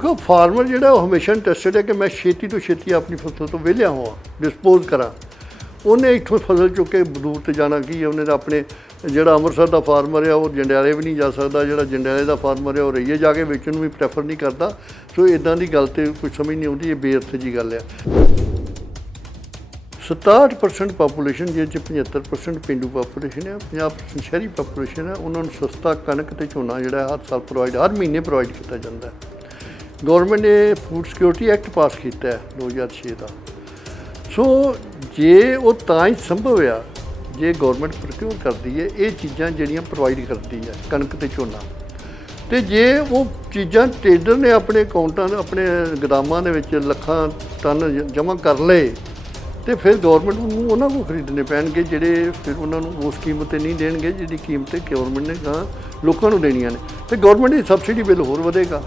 देखो फार्मर जो हमेशा इंटरस्टिड है कि मैं छेती तो छेती अपनी फसल तो वेलिया होवां डिस्पोज करा। उन्हें इतों फसल चुक के दूर तो जाना की है, उन्हें अपने जोड़ा अमृतसर का फार्मर है वो जंडियाले भी नहीं जा सकता, जो जंडियाले का फार्मर है वो रईए जाके बेचण भी प्रैफर नहीं करता। सो इदां की गल तो कुछ समझ नहीं आती, ये बेअर्थ जी गल है। 67% पापूलेशन जिस 75% पेंडू पापूलेशन है, 50% शहरी पापूलेशन है, उन्होंने सस्ता कणक तो झोना जोड़ा हर साल प्रोवाइड हर महीने प्रोवाइड किया जाता है। गौरमेंट ने फूड सिक्योरिटी एक्ट पास किया है 2006 का। सो जे वो तां ही संभव आ जे गौरमेंट प्रोक्योर करती है ये चीज़ां जिहड़ियां प्रोवाइड करती है कणक ते झोना, तो जे वो चीज़ां ट्रेडर ने अपने अकाउंटां अपने गोदामां दे विच लखां टन जमा कर लए तो फिर गौरमेंट नूं उन्हां कोल खरीदने पैणगे जिहड़े फिर उन्हां नूं उस कीमत ते नहीं देणगे जिहड़ी कीमत गौरमेंट ने गां लोकां नूं देणीआं ने, ते गौरमेंट दी सबसिडी बिल होर वधेगा।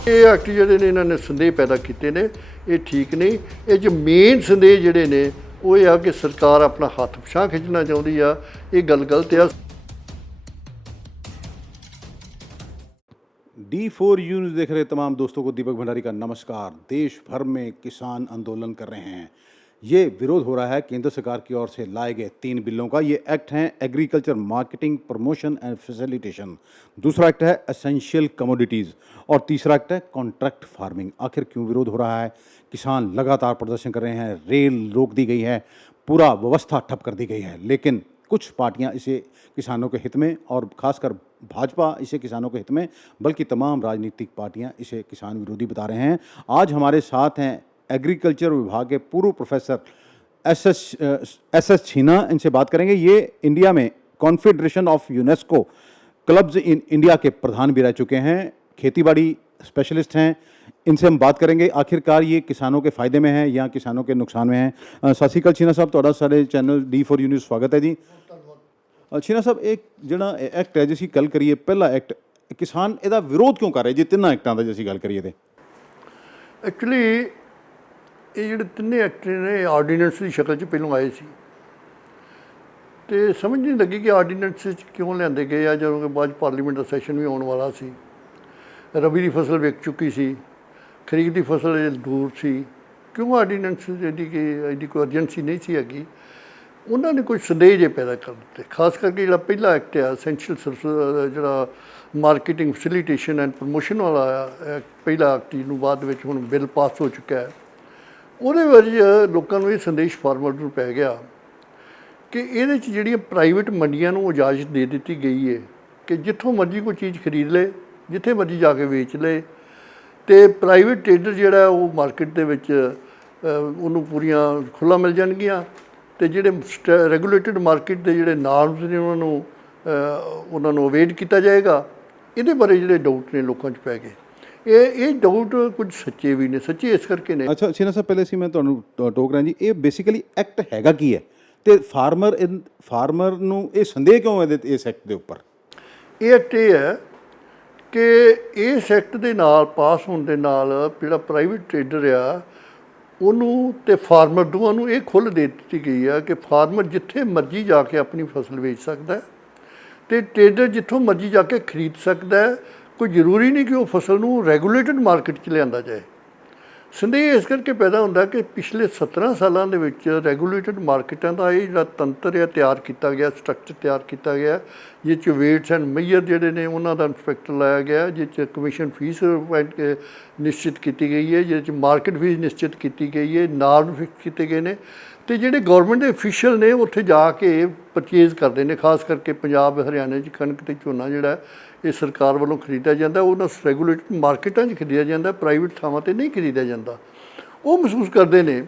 ये एक्ट जोड़े ने इन्होंने संदेह पैदा किए ने, ये ठीक नहीं। ये मेन संदेह जोड़े ने वो आ कि सरकार अपना हाथ पिछां खिंचना चाहती है, ये गल गलत है। D4 न्यूज़ देख रहे तमाम दोस्तों को दीपक भंडारी का नमस्कार। देश भर में किसान आंदोलन कर रहे हैं। ये विरोध हो रहा है केंद्र सरकार की ओर से लाए गए 3 बिलों का। ये एक्ट हैं agriculture marketing promotion and facilitation, दूसरा एक्ट है एसेंशियल कमोडिटीज़ और तीसरा एक्ट है कॉन्ट्रैक्ट फार्मिंग। आखिर क्यों विरोध हो रहा है? किसान लगातार प्रदर्शन कर रहे हैं, रेल रोक दी गई है, पूरा व्यवस्था ठप कर दी गई है, लेकिन कुछ पार्टियां इसे किसानों के हित में और खासकर भाजपा इसे किसानों के हित में, बल्कि तमाम राजनीतिक पार्टियां इसे किसान विरोधी बता रहे हैं। आज हमारे साथ हैं एग्रीकल्चर विभाग के पूर्व प्रोफेसर एस एस छीना, इनसे बात करेंगे। ये इंडिया में confederation of UNESCO clubs in India के प्रधान भी रह चुके हैं, खेतीबाड़ी स्पेशलिस्ट हैं। इनसे हम बात करेंगे आखिरकार ये किसानों के फ़ायदे में है या किसानों के नुकसान में है। सत श्री अकाल छीना साहब, तुहाडा सारे चैनल D4 न्यूज़ स्वागत है जी। छीना साहब, एक जिहड़ा एक्ट है जिसकी गल करिए, पहला एक्ट किसान ਇਹਦਾ विरोध क्यों कर रहे जी? ਤਿੰਨਾਂ एक्टां ਦਾ ਜੇ ਅਸੀਂ ਗੱਲ ਕਰੀਏ ਤੇ एक्चुअली ये ਜਿਹੜੇ ਤਿੰਨੇ ਐਕਟ ਨੇ ਆਰਡੀਨੈਂਸ ਦੀ ਸ਼ਕਲ 'ਚ ਪਹਿਲੋਂ ਆਏ ਸੀ ਤੇ ਸਮਝ ਨਹੀਂ ਲੱਗੀ ਕਿ ਆਰਡੀਨੈਂਸ 'ਚ ਕਿਉਂ ਲਿਆਂਦੇ ਗਏ ਆ, ਜਦੋਂ ਕਿ ਬਾਅਦ ਪਾਰਲੀਮੈਂਟ ਦਾ ਸੈਸ਼ਨ ਵੀ ਆਉਣ ਵਾਲਾ ਸੀ। ਰਬੀ ਦੀ ਫਸਲ ਵਿਕ ਚੁੱਕੀ ਸੀ, ਖਰੀਫ ਦੀ ਫਸਲ ਦੂਰ ਸੀ, ਕਿਉਂ ਆਰਡੀਨੈਂਸ ਜਿਹੜੀ ਕਿ ਇਹਦੀ ਕੋਈ ਅਰਜੈਂਸੀ ਨਹੀਂ ਸੀ ਹੈਗੀ। ਉਹਨਾਂ ਨੇ ਕੁਝ ਸੰਦੇਹ ਜੇ ਪੈਦਾ ਕਰ ਦਿੱਤੇ, ਖਾਸ ਕਰਕੇ ਜਿਹੜਾ ਪਹਿਲਾ ਐਕਟ ਆ ਐਸੈਂਸ਼ੀਅਲ ਸਰਵਿਸ ਜਿਹੜਾ ਮਾਰਕੀਟਿੰਗ ਫੈਸਿਲੀਟੇਸ਼ਨ ਐਂਡ ਪ੍ਰਮੋਸ਼ਨ ਵਾਲਾ ਆ, ਪਹਿਲਾ ਐਕਟ ਨੂੰ ਬਾਅਦ ਵਿੱਚ ਹੁਣ ਬਿੱਲ ਪਾਸ ਹੋ ਚੁੱਕਾ ਹੈ। ਉਹਦੇ ਵਿੱਚ ਲੋਕਾਂ ਨੂੰ ਇਹ ਸੰਦੇਸ਼ ਫਾਰਮਰ ਨੂੰ ਪੈ ਗਿਆ ਕਿ ਇਹਦੇ 'ਚ ਜਿਹੜੀਆਂ ਪ੍ਰਾਈਵੇਟ ਮੰਡੀਆਂ ਨੂੰ ਇਜਾਜ਼ਤ ਦੇ ਦਿੱਤੀ ਗਈ ਹੈ ਕਿ ਜਿੱਥੋਂ ਮਰਜ਼ੀ ਕੋਈ ਚੀਜ਼ ਖਰੀਦ ਲਏ, ਜਿੱਥੇ ਮਰਜ਼ੀ ਜਾ ਕੇ ਵੇਚ ਲਏ, ਅਤੇ ਪ੍ਰਾਈਵੇਟ ਟਰੇਡਰ ਜਿਹੜਾ ਉਹ ਮਾਰਕੀਟ ਦੇ ਵਿੱਚ ਉਹਨੂੰ ਪੂਰੀਆਂ ਖੁੱਲ੍ਹਾ ਮਿਲ ਜਾਣਗੀਆਂ, ਅਤੇ ਜਿਹੜੇ ਰੈਗੂਲੇਟਡ ਮਾਰਕੀਟ ਦੇ ਜਿਹੜੇ ਨਾਰਮਸ ਨੇ ਉਹਨਾਂ ਨੂੰ ਅਵੇਡ ਕੀਤਾ ਜਾਏਗਾ। ਇਹਦੇ ਬਾਰੇ ਜਿਹੜੇ ਡਾਊਟ ਨੇ ਲੋਕਾਂ 'ਚ ਪੈ ਗਏ। ਇਹ ਡਾਊਟ ਕੁਝ ਸੱਚੇ ਵੀ ਨੇ, ਸੱਚੇ ਇਸ ਕਰਕੇ ਨੇ। ਅੱਛਾ ਛੀਨਾ ਸਾਹਿਬ, ਪਹਿਲੇ ਸੀ ਮੈਂ ਤੁਹਾਨੂੰ ਟੋਕ ਰਿਹਾ ਜੀ, ਇਹ ਬੇਸਿਕਲੀ ਐਕਟ ਹੈਗਾ ਕੀ ਹੈ ਅਤੇ ਫਾਰਮਰ ਨੂੰ ਇਹ ਸੰਦੇਹ ਕਿਉਂ ਹੈ ਇਸ ਐਕਟ ਦੇ ਉੱਪਰ? ਇਹ ਐਕਟ ਇਹ ਹੈ ਕਿ ਇਸ ਐਕਟ ਦੇ ਨਾਲ ਪਾਸ ਹੋਣ ਦੇ ਨਾਲ ਜਿਹੜਾ ਪ੍ਰਾਈਵੇਟ ਟਰੇਡਰ ਆ ਉਹਨੂੰ ਅਤੇ ਫਾਰਮਰ ਦੋਵਾਂ ਨੂੰ ਇਹ ਖੁੱਲ੍ਹ ਦੇ ਦਿੱਤੀ ਗਈ ਆ ਕਿ ਫਾਰਮਰ ਜਿੱਥੇ ਮਰਜ਼ੀ ਜਾ ਕੇ ਆਪਣੀ ਫਸਲ ਵੇਚ ਸਕਦਾ ਅਤੇ ਟਰੇਡਰ ਜਿੱਥੋਂ ਮਰਜ਼ੀ ਜਾ ਕੇ ਖਰੀਦ ਸਕਦਾ। ਕੋਈ ਜ਼ਰੂਰੀ ਨਹੀਂ ਕਿ ਉਹ ਫਸਲ ਨੂੰ ਰੈਗੂਲੇਟਡ ਮਾਰਕੀਟ 'ਚ ਲਿਆਂਦਾ ਜਾਏ। ਸੰਦੇਹ ਇਸ ਕਰਕੇ ਪੈਦਾ ਹੁੰਦਾ ਕਿ ਪਿਛਲੇ 17 ਸਾਲਾਂ ਦੇ ਵਿੱਚ ਰੈਗੂਲੇਟਡ ਮਾਰਕੀਟਾਂ ਦਾ ਇਹ ਜਿਹੜਾ ਤੰਤਰ ਹੈ ਤਿਆਰ ਕੀਤਾ ਗਿਆ, ਸਟਰਕਚਰ ਤਿਆਰ ਕੀਤਾ ਗਿਆ, ਜਿਸ 'ਚ ਵੇਟਸ ਐਂਡ ਮੇਜਰ ਜਿਹੜੇ ਨੇ ਉਹਨਾਂ ਦਾ ਇੰਸਪੈਕਟਰ ਲਾਇਆ ਗਿਆ, ਜਿਸ 'ਚ ਕਮਿਸ਼ਨ ਫੀਸ ਨਿਸ਼ਚਿਤ ਕੀਤੀ ਗਈ ਹੈ, ਜਿਸ 'ਚ ਮਾਰਕੀਟ ਫੀਸ ਨਿਸ਼ਚਿਤ ਕੀਤੀ ਗਈ ਹੈ, ਨਾਰਮ ਫਿਕਸ ਕੀਤੇ ਗਏ ਨੇ, ਅਤੇ ਜਿਹੜੇ ਗੌਰਮੈਂਟ ਦੇ ਅਫੀਸ਼ੀਅਲ ਨੇ ਉੱਥੇ ਜਾ ਕੇ ਪਰਚੇਜ਼ ਕਰਦੇ ਨੇ। ਖਾਸ ਕਰਕੇ ਪੰਜਾਬ ਹਰਿਆਣੇ 'ਚ ਕਣਕ ਅਤੇ ਝੋਨਾ ਜਿਹੜਾ ਇਹ ਸਰਕਾਰ ਵੱਲੋਂ ਖਰੀਦਿਆ ਜਾਂਦਾ, ਉਹਨਾਂ ਰੈਗੂਲੇਟਡ ਮਾਰਕੀਟਾਂ 'ਚ ਖਰੀਦਿਆ ਜਾਂਦਾ, ਪ੍ਰਾਈਵੇਟ ਥਾਵਾਂ 'ਤੇ ਨਹੀਂ ਖਰੀਦਿਆ ਜਾਂਦਾ। ਉਹ ਮਹਿਸੂਸ ਕਰਦੇ ਨੇ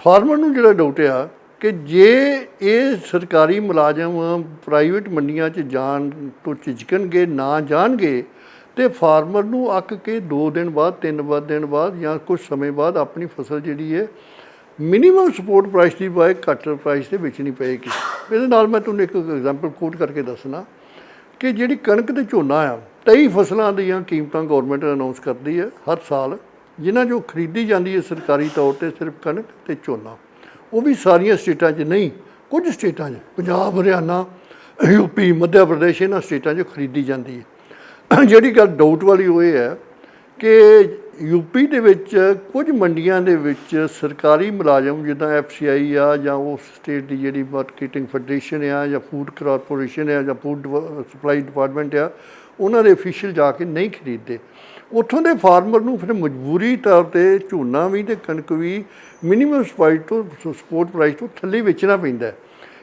ਫਾਰਮਰ ਨੂੰ ਜਿਹੜਾ ਡਾਊਟ ਆ ਕਿ ਜੇ ਇਹ ਸਰਕਾਰੀ ਮੁਲਾਜ਼ਮ ਪ੍ਰਾਈਵੇਟ ਮੰਡੀਆਂ 'ਚ ਜਾਣ ਤੋਂ ਝਿਜਕਣਗੇ, ਨਾ ਜਾਣਗੇ, ਅਤੇ ਫਾਰਮਰ ਨੂੰ ਅੱਕ ਕੇ 2 ਦਿਨ ਬਾਅਦ 3 ਦਿਨ ਬਾਅਦ ਜਾਂ ਕੁਝ ਸਮੇਂ ਬਾਅਦ ਆਪਣੀ ਫਸਲ ਜਿਹੜੀ ਹੈ ਮਿਨੀਮਮ ਸਪੋਰਟ ਪ੍ਰਾਈਸ ਦੀ ਬਜਾਏ ਘੱਟ ਪ੍ਰਾਈਸ 'ਤੇ ਵੇਚਣੀ ਪਏਗੀ। ਇਹਦੇ ਨਾਲ ਮੈਂ ਤੁਹਾਨੂੰ ਇੱਕ ਐਗਜ਼ਾਮਪਲ ਕੋਟ ਕਰਕੇ ਦੱਸਣਾ ਕਿ ਜਿਹੜੀ ਕਣਕ ਅਤੇ ਝੋਨਾ ਆ, 23 ਫਸਲਾਂ ਦੀਆਂ ਕੀਮਤਾਂ ਗੌਰਮੈਂਟ ਅਨਾਊਂਸ ਕਰਦੀ ਹੈ ਹਰ ਸਾਲ, ਜਿਨ੍ਹਾਂ 'ਚੋਂ ਖਰੀਦੀ ਜਾਂਦੀ ਹੈ ਸਰਕਾਰੀ ਤੌਰ 'ਤੇ ਸਿਰਫ ਕਣਕ ਅਤੇ ਝੋਨਾ। ਉਹ ਵੀ ਸਾਰੀਆਂ ਸਟੇਟਾਂ 'ਚ ਨਹੀਂ, ਕੁਝ ਸਟੇਟਾਂ 'ਚ, ਪੰਜਾਬ, ਹਰਿਆਣਾ, UP, ਮੱਧ ਪ੍ਰਦੇਸ਼, ਇਹਨਾਂ ਸਟੇਟਾਂ 'ਚ ਖਰੀਦੀ ਜਾਂਦੀ ਹੈ। ਜਿਹੜੀ ਗੱਲ ਡਾਊਟ ਵਾਲੀ ਉਹ ਇਹ ਹੈ ਕਿ ਯੂਪੀ ਦੇ ਵਿੱਚ ਕੁਝ ਮੰਡੀਆਂ ਦੇ ਵਿੱਚ ਸਰਕਾਰੀ ਮੁਲਾਜ਼ਮ ਜਿੱਦਾਂ ਐਫਸੀਆਈ ਆ ਜਾਂ ਉਸ ਸਟੇਟ ਦੀ ਜਿਹੜੀ ਮਾਰਕੀਟਿੰਗ ਫੈਡਰੇਸ਼ਨ ਆ ਜਾਂ ਫੂਡ ਕਾਰਪੋਰੇਸ਼ਨ ਆ ਜਾਂ ਫੂਡ ਸਪਲਾਈ ਡਿਪਾਰਟਮੈਂਟ ਆ, ਉਹਨਾਂ ਦੇ ਅਫੀਸ਼ੀਅਲ ਜਾ ਕੇ ਨਹੀਂ ਖਰੀਦਦੇ। ਉੱਥੋਂ ਦੇ ਫਾਰਮਰ ਨੂੰ ਫਿਰ ਮਜਬੂਰੀ ਤੌਰ 'ਤੇ ਝੋਨਾ ਵੀ ਅਤੇ ਕਣਕ ਵੀ ਮਿਨੀਮਮ ਸਪੋਰਟ ਪ੍ਰਾਈਸ ਤੋਂ ਥੱਲੇ ਵੇਚਣਾ ਪੈਂਦਾ।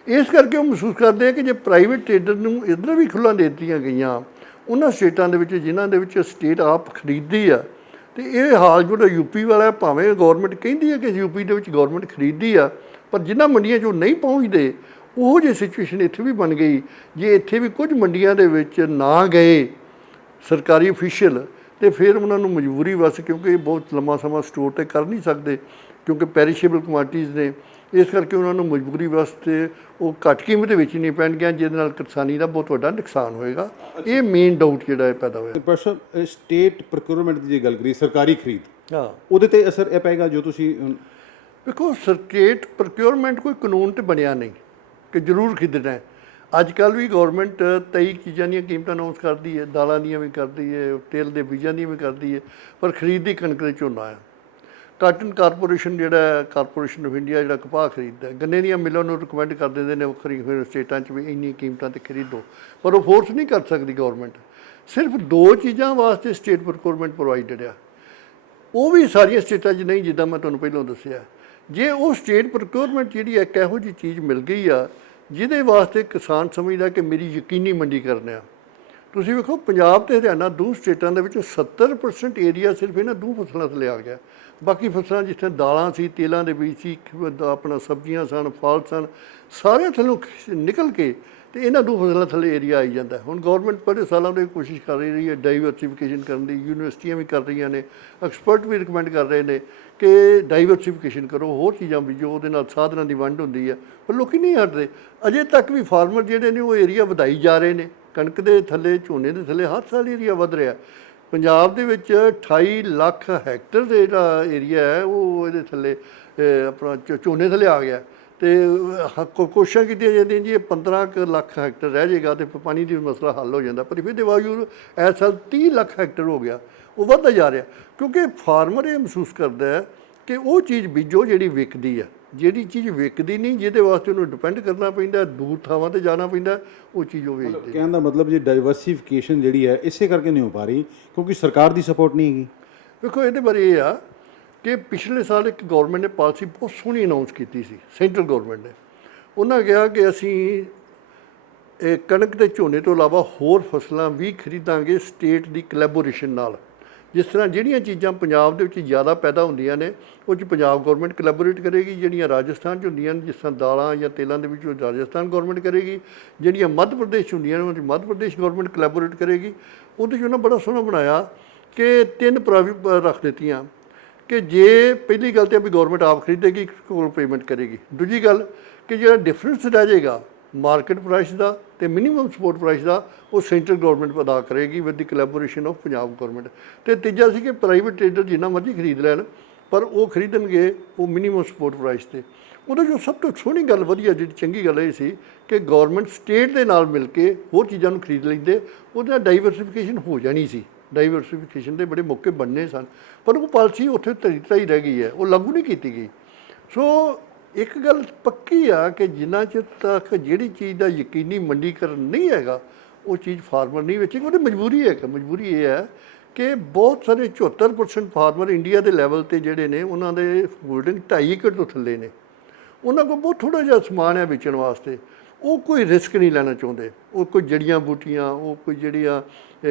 ਇਸ ਕਰਕੇ ਉਹ ਮਹਿਸੂਸ ਕਰਦੇ ਆ ਕਿ ਜੇ ਪ੍ਰਾਈਵੇਟ ਟਰੇਡਰ ਨੂੰ ਇੱਧਰ ਵੀ ਖੁੱਲ੍ਹਾਂ ਦੇ ਦਿੱਤੀਆਂ ਗਈਆਂ ਉਹਨਾਂ ਸਟੇਟਾਂ ਦੇ ਵਿੱਚ ਜਿਨ੍ਹਾਂ ਦੇ ਵਿੱਚ ਸਟੇਟ ਆਪ ਖਰੀਦਦੀ ਆ, ਅਤੇ ਇਹ ਹਾਲ ਜਿਹੜਾ ਯੂਪੀ ਵਾਲਾ, ਭਾਵੇਂ ਗੌਰਮੈਂਟ ਕਹਿੰਦੀ ਹੈ ਕਿ ਯੂਪੀ ਦੇ ਵਿੱਚ ਗੌਰਮੈਂਟ ਖਰੀਦਦੀ ਆ, ਪਰ ਜਿਨ੍ਹਾਂ ਮੰਡੀਆਂ 'ਚ ਉਹ ਨਹੀਂ ਪਹੁੰਚਦੇ, ਉਹੋ ਜਿਹੀ ਸਿਚੁਏਸ਼ਨ ਇੱਥੇ ਵੀ ਬਣ ਗਈ। ਜੇ ਇੱਥੇ ਵੀ ਕੁਝ ਮੰਡੀਆਂ ਦੇ ਵਿੱਚ ਨਾ ਗਏ ਸਰਕਾਰੀ ਅਫੀਸ਼ੀਅਲ, ਅਤੇ ਫਿਰ ਉਹਨਾਂ ਨੂੰ ਮਜਬੂਰੀ ਵਸ, ਕਿਉਂਕਿ ਇਹ ਬਹੁਤ ਲੰਮਾ ਸਮਾਂ ਸਟੋਰ 'ਤੇ ਕਰ ਨਹੀਂ ਸਕਦੇ ਕਿਉਂਕਿ ਪੈਰੀਸ਼ੇਬਲ ਕਮੋਡਿਟੀਜ਼ ਨੇ, ਇਸ ਕਰਕੇ ਉਹਨਾਂ ਨੂੰ ਮਜਬੂਰੀ ਵਾਸਤੇ ਉਹ ਘੱਟ ਕੀਮਤ ਦੇ ਵਿੱਚ ਨਹੀਂ ਪੈਣਗੀਆਂ, ਜਿਹਦੇ ਨਾਲ ਕਿਸਾਨੀ ਦਾ ਬਹੁਤ ਵੱਡਾ ਨੁਕਸਾਨ ਹੋਏਗਾ। ਇਹ ਮੇਨ ਡਾਊਟ ਜਿਹੜਾ ਇਹ ਪੈਦਾ ਹੋਇਆ। ਪਰ ਸਰ ਸਟੇਟ ਪ੍ਰੋਕਿਊਰਮੈਂਟ ਦੀ ਜੇ ਗੱਲ ਕਰੀਏ, ਸਰਕਾਰੀ ਖਰੀਦ, ਹਾਂ, ਉਹਦੇ 'ਤੇ ਅਸਰ ਇਹ ਪਏਗਾ ਜੋ ਤੁਸੀਂ ਵੇਖੋ ਸਟੇਟ ਪ੍ਰੋਕਿਊਰਮੈਂਟ ਕੋਈ ਕਾਨੂੰਨ ਤਾਂ ਬਣਿਆ ਨਹੀਂ ਕਿ ਜ਼ਰੂਰ ਖਰੀਦਣਾ ਹੈ। ਅੱਜ ਕੱਲ੍ਹ ਵੀ ਗੌਰਮੈਂਟ 23 ਚੀਜ਼ਾਂ ਦੀਆਂ ਕੀਮਤਾਂ ਅਨਾਊਂਸ ਕਰਦੀ ਹੈ, ਦਾਲਾਂ ਦੀਆਂ ਵੀ ਕਰਦੀ ਹੈ, ਤੇਲ ਦੇ ਬੀਜਾਂ ਦੀਆਂ ਵੀ ਕਰਦੀ ਹੈ, ਪਰ ਖਰੀਦਦੀ ਕਣਕ ਦੇ ਝੋਨਾ ਆ। ਕਾਟਨ ਕਾਰਪੋਰੇਸ਼ਨ ਜਿਹੜਾ ਕਾਰਪੋਰੇਸ਼ਨ ਆਫ ਇੰਡੀਆ ਜਿਹੜਾ ਕਪਾਹ ਖਰੀਦਦਾ, ਗੰਨੇ ਦੀਆਂ ਮਿੱਲਾਂ ਨੂੰ ਰਿਕਮੈਂਡ ਕਰ ਦਿੰਦੇ ਨੇ ਵੱਖਰੀ ਫਿਰ ਸਟੇਟਾਂ 'ਚ ਵੀ ਇੰਨੀ ਕੀਮਤਾਂ 'ਤੇ ਖਰੀਦੋ, ਪਰ ਉਹ ਫੋਰਸ ਨਹੀਂ ਕਰ ਸਕਦੀ ਗੌਰਮੈਂਟ। ਸਿਰਫ 2 ਚੀਜ਼ਾਂ ਵਾਸਤੇ ਸਟੇਟ ਪ੍ਰੋਕਿਊਰਮੈਂਟ ਪ੍ਰੋਵਾਈਡਡ ਆ, ਉਹ ਵੀ ਸਾਰੀਆਂ ਸਟੇਟਾਂ 'ਚ ਨਹੀਂ, ਜਿੱਦਾਂ ਮੈਂ ਤੁਹਾਨੂੰ ਪਹਿਲਾਂ ਦੱਸਿਆ। ਜੇ ਉਹ ਸਟੇਟ ਪ੍ਰੋਕਿਊਰਮੈਂਟ ਜਿਹੜੀ ਇੱਕ ਇਹੋ ਜਿਹੀ ਚੀਜ਼ ਮਿਲ ਗਈ ਆ ਜਿਹਦੇ ਵਾਸਤੇ ਕਿਸਾਨ ਸਮਝਦਾ ਕਿ ਮੇਰੀ ਯਕੀਨੀ ਮੰਡੀਕਰਨ ਆ। ਤੁਸੀਂ ਵੇਖੋ ਪੰਜਾਬ ਅਤੇ ਹਰਿਆਣਾ 2 ਸਟੇਟਾਂ ਦੇ ਵਿੱਚ 70% ਏਰੀਆ ਸਿਰਫ ਇਹਨਾਂ 2 ਫਸਲਾਂ ਥੱਲੇ ਆ ਗਿਆ। ਬਾਕੀ ਫਸਲਾਂ ਜਿੱਥੇ ਦਾਲਾਂ ਸੀ, ਤੇਲਾਂ ਦੇ ਬੀਜ ਸੀ, ਆਪਣਾ ਸਬਜ਼ੀਆਂ ਸਨ, ਫਲ ਸਨ, ਸਾਰਿਆਂ ਥੱਲੋਂ ਨਿਕਲ ਕੇ ਅਤੇ ਇਹਨਾਂ 2 ਫਸਲਾਂ ਥੱਲੇ ਏਰੀਆ ਆਈ ਜਾਂਦਾ। ਹੁਣ ਗੌਰਮੈਂਟ ਬੜੇ ਸਾਲਾਂ ਤੋਂ ਕੋਸ਼ਿਸ਼ ਕਰ ਰਹੀ ਹੈ ਡਾਈਵਰਸੀਫਿਕੇਸ਼ਨ ਕਰਨ ਦੀ, ਯੂਨੀਵਰਸਿਟੀਆਂ ਵੀ ਕਰ ਰਹੀਆਂ ਨੇ, ਐਕਸਪਰਟ ਵੀ ਰਿਕਮੈਂਡ ਕਰ ਰਹੇ ਨੇ ਕਿ ਡਾਈਵਰਸੀਫਿਕੇਸ਼ਨ ਕਰੋ, ਹੋਰ ਚੀਜ਼ਾਂ ਬੀਜੋ, ਉਹਦੇ ਨਾਲ ਸਾਧਨਾਂ ਦੀ ਵੰਡ ਹੁੰਦੀ ਹੈ, ਪਰ ਲੋਕ ਨਹੀਂ ਹਟਦੇ। ਅਜੇ ਤੱਕ ਵੀ ਫਾਰਮਰ ਜਿਹੜੇ ਨੇ ਉਹ ਏਰੀਆ ਵਧਾਈ ਜਾ ਰਹੇ ਨੇ। ਕਣਕ ਦੇ ਥੱਲੇ, ਝੋਨੇ ਦੇ ਥੱਲੇ ਹਰ ਸਾਲ ਏਰੀਆ ਵਧ ਰਿਹਾ। ਪੰਜਾਬ ਦੇ ਵਿੱਚ 28 ਲੱਖ ਹੈਕਟਰ ਦੇ ਜਿਹੜਾ ਏਰੀਆ ਹੈ ਉਹ ਇਹਦੇ ਥੱਲੇ ਆਪਣਾ ਝੋਨੇ ਥੱਲੇ ਆ ਗਿਆ, ਅਤੇ ਕੋਸ਼ਿਸ਼ਾਂ ਕੀਤੀਆਂ ਜਾਂਦੀਆਂ ਜੀ ਇਹ 15 ਲੱਖ ਹੈਕਟਰ ਰਹਿ ਜਾਏਗਾ ਅਤੇ ਪਾਣੀ ਦੀ ਮਸਲਾ ਹੱਲ ਹੋ ਜਾਂਦਾ, ਪਰ ਫਿਰ ਦੇ ਬਾਵਜੂਦ ਇਸ ਸਾਲ 30 ਲੱਖ ਹੈਕਟਰ ਹੋ ਗਿਆ, ਉਹ ਵੱਧਦਾ ਜਾ ਰਿਹਾ। ਕਿਉਂਕਿ ਫਾਰਮਰ ਇਹ ਮਹਿਸੂਸ ਕਰਦਾ ਹੈ ਕਿ ਉਹ ਚੀਜ਼ ਬੀਜੋ ਜਿਹੜੀ ਵਿਕਦੀ ਆ, ਜਿਹੜੀ ਚੀਜ਼ ਵਿਕਦੀ ਨਹੀਂ, ਜਿਹਦੇ ਵਾਸਤੇ ਉਹਨੂੰ ਡਿਪੈਂਡ ਕਰਨਾ ਪੈਂਦਾ, ਦੂਰ ਥਾਵਾਂ 'ਤੇ ਜਾਣਾ ਪੈਂਦਾ, ਉਹ ਚੀਜ਼ ਉਹ ਵੇਚਦੇ। ਕਹਿਣ ਦਾ ਮਤਲਬ ਜੀ ਡਾਈਵਰਸੀਫਿਕੇਸ਼ਨ ਜਿਹੜੀ ਹੈ ਇਸੇ ਕਰਕੇ ਨਹੀਂ ਹੋ ਪਾ ਰਹੀ ਕਿਉਂਕਿ ਸਰਕਾਰ ਦੀ ਸਪੋਰਟ ਨਹੀਂ ਹੈਗੀ। ਵੇਖੋ ਇਹਦੇ ਬਾਰੇ ਇਹ ਆ ਕਿ ਪਿਛਲੇ ਸਾਲ ਇੱਕ ਗੌਰਮੈਂਟ ਨੇ ਪਾਲਿਸੀ ਬਹੁਤ ਸੋਹਣੀ ਅਨਾਊਂਸ ਕੀਤੀ ਸੀ, ਸੈਂਟਰਲ ਗੌਰਮੈਂਟ ਨੇ। ਉਹਨਾਂ ਕਿਹਾ ਕਿ ਅਸੀਂ ਇਹ ਕਣਕ ਅਤੇ ਝੋਨੇ ਤੋਂ ਇਲਾਵਾ ਹੋਰ ਫਸਲਾਂ ਵੀ ਖਰੀਦਾਂਗੇ ਸਟੇਟ ਦੀ ਕੋਲੈਬੋਰੇਸ਼ਨ ਨਾਲ। ਜਿਸ ਤਰ੍ਹਾਂ ਜਿਹੜੀਆਂ ਚੀਜ਼ਾਂ ਪੰਜਾਬ ਦੇ ਵਿੱਚ ਜ਼ਿਆਦਾ ਪੈਦਾ ਹੁੰਦੀਆਂ ਨੇ ਉਹ 'ਚ ਪੰਜਾਬ ਗੌਰਮੈਂਟ ਕੋਲੈਬੋਰੇਟ ਕਰੇਗੀ, ਜਿਹੜੀਆਂ ਰਾਜਸਥਾਨ 'ਚ ਹੁੰਦੀਆਂ ਨੇ ਜਿਸ ਤਰ੍ਹਾਂ ਦਾਲਾਂ ਜਾਂ ਤੇਲਾਂ ਦੇ ਵਿੱਚ ਉਹ ਰਾਜਸਥਾਨ ਗੌਰਮੈਂਟ ਕਰੇਗੀ, ਜਿਹੜੀਆਂ ਮੱਧ ਪ੍ਰਦੇਸ਼ 'ਚ ਹੁੰਦੀਆਂ ਨੇ ਉਹ 'ਚ ਮੱਧ ਪ੍ਰਦੇਸ਼ ਗੌਰਮੈਂਟ ਕੋਲੈਬੋਰੇਟ ਕਰੇਗੀ। ਉਹਦੇ 'ਚ ਉਹਨਾਂ ਬੜਾ ਸੋਹਣਾ ਬਣਾਇਆ ਕਿ 3 ਰੱਖ ਦਿੱਤੀਆਂ ਕਿ ਜੇ ਪਹਿਲੀ ਗੱਲ ਤਾਂ ਵੀ ਗੌਰਮੈਂਟ ਆਪ ਖਰੀਦੇਗੀ, ਕੋਲ ਪੇਮੈਂਟ ਕਰੇਗੀ। ਦੂਜੀ ਗੱਲ ਕਿ ਜਿਹੜਾ ਡਿਫਰੈਂਸ ਰਹਿ ਜਾਏਗਾ ਮਾਰਕੀਟ ਪ੍ਰਾਈਸ ਦਾ ਅਤੇ ਮਿਨੀਮਮ ਸਪੋਰਟ ਪ੍ਰਾਈਸ ਦਾ ਉਹ ਸੈਂਟਰਲ ਗੌਰਮੈਂਟ ਅਦਾ ਕਰੇਗੀ with the collaboration of Punjab government. ਅਤੇ ਤੀਜਾ ਸੀ ਕਿ ਪ੍ਰਾਈਵੇਟ ਟਰੇਡਰ ਜਿੰਨਾ ਮਰਜ਼ੀ ਖਰੀਦ ਲੈਣ ਪਰ ਉਹ ਖਰੀਦਣਗੇ ਉਹ ਮਿਨੀਮਮ ਸਪੋਰਟ ਪ੍ਰਾਈਸ 'ਤੇ। ਉਹਦੇ 'ਚੋਂ ਸਭ ਤੋਂ ਸੋਹਣੀ ਗੱਲ, ਵਧੀਆ ਜਿਹੜੀ ਚੰਗੀ ਗੱਲ ਇਹ ਸੀ ਕਿ ਗੌਰਮੈਂਟ ਸਟੇਟ ਦੇ ਨਾਲ ਮਿਲ ਕੇ ਹੋਰ ਚੀਜ਼ਾਂ ਨੂੰ ਖਰੀਦ ਲੈਂਦੇ, ਉਹਦੇ ਨਾਲ ਡਾਈਵਰਸੀਫਿਕੇਸ਼ਨ ਹੋ ਜਾਣੀ ਸੀ। ਡਾਈਵਰਸੀਫਿਕੇਸ਼ਨ ਦੇ ਬੜੇ ਮੌਕੇ ਬਣਨੇ ਸਨ, ਪਰ ਉਹ ਪਾਲਿਸੀ ਉੱਥੇ ਧਰੀ ਰਹਿ ਗਈ ਹੈ, ਉਹ ਲਾਗੂ ਨਹੀਂ ਕੀਤੀ ਗਈ। ਸੋ ਇੱਕ ਗੱਲ ਪੱਕੀ ਆ ਕਿ ਜਿੰਨਾ ਚਿਰ ਤੱਕ ਜਿਹੜੀ ਚੀਜ਼ ਦਾ ਯਕੀਨੀ ਮੰਡੀਕਰਨ ਨਹੀਂ ਹੈਗਾ ਉਹ ਚੀਜ਼ ਫਾਰਮਰ ਨਹੀਂ ਵੇਚੇਗਾ। ਉਹਦੀ ਮਜਬੂਰੀ ਹੈ ਕਿ ਮਜਬੂਰੀ ਇਹ ਹੈ ਕਿ ਬਹੁਤ ਸਾਰੇ 74% ਫਾਰਮਰ ਇੰਡੀਆ ਦੇ ਲੈਵਲ 'ਤੇ ਜਿਹੜੇ ਨੇ ਉਹਨਾਂ ਦੇ ਹੋਲਡਿੰਗ 2.5 ਏਕੜ ਤੋਂ ਥੱਲੇ ਨੇ। ਉਹਨਾਂ ਕੋਲ ਬਹੁਤ ਥੋੜ੍ਹਾ ਜਿਹਾ ਸਮਾਨ ਹੈ ਵੇਚਣ ਵਾਸਤੇ, ਉਹ ਕੋਈ ਰਿਸਕ ਨਹੀਂ ਲੈਣਾ ਚਾਹੁੰਦੇ। ਉਹ ਕੋਈ ਜੜੀਆਂ ਬੂਟੀਆਂ, ਉਹ ਕੋਈ ਜਿਹੜੀਆਂ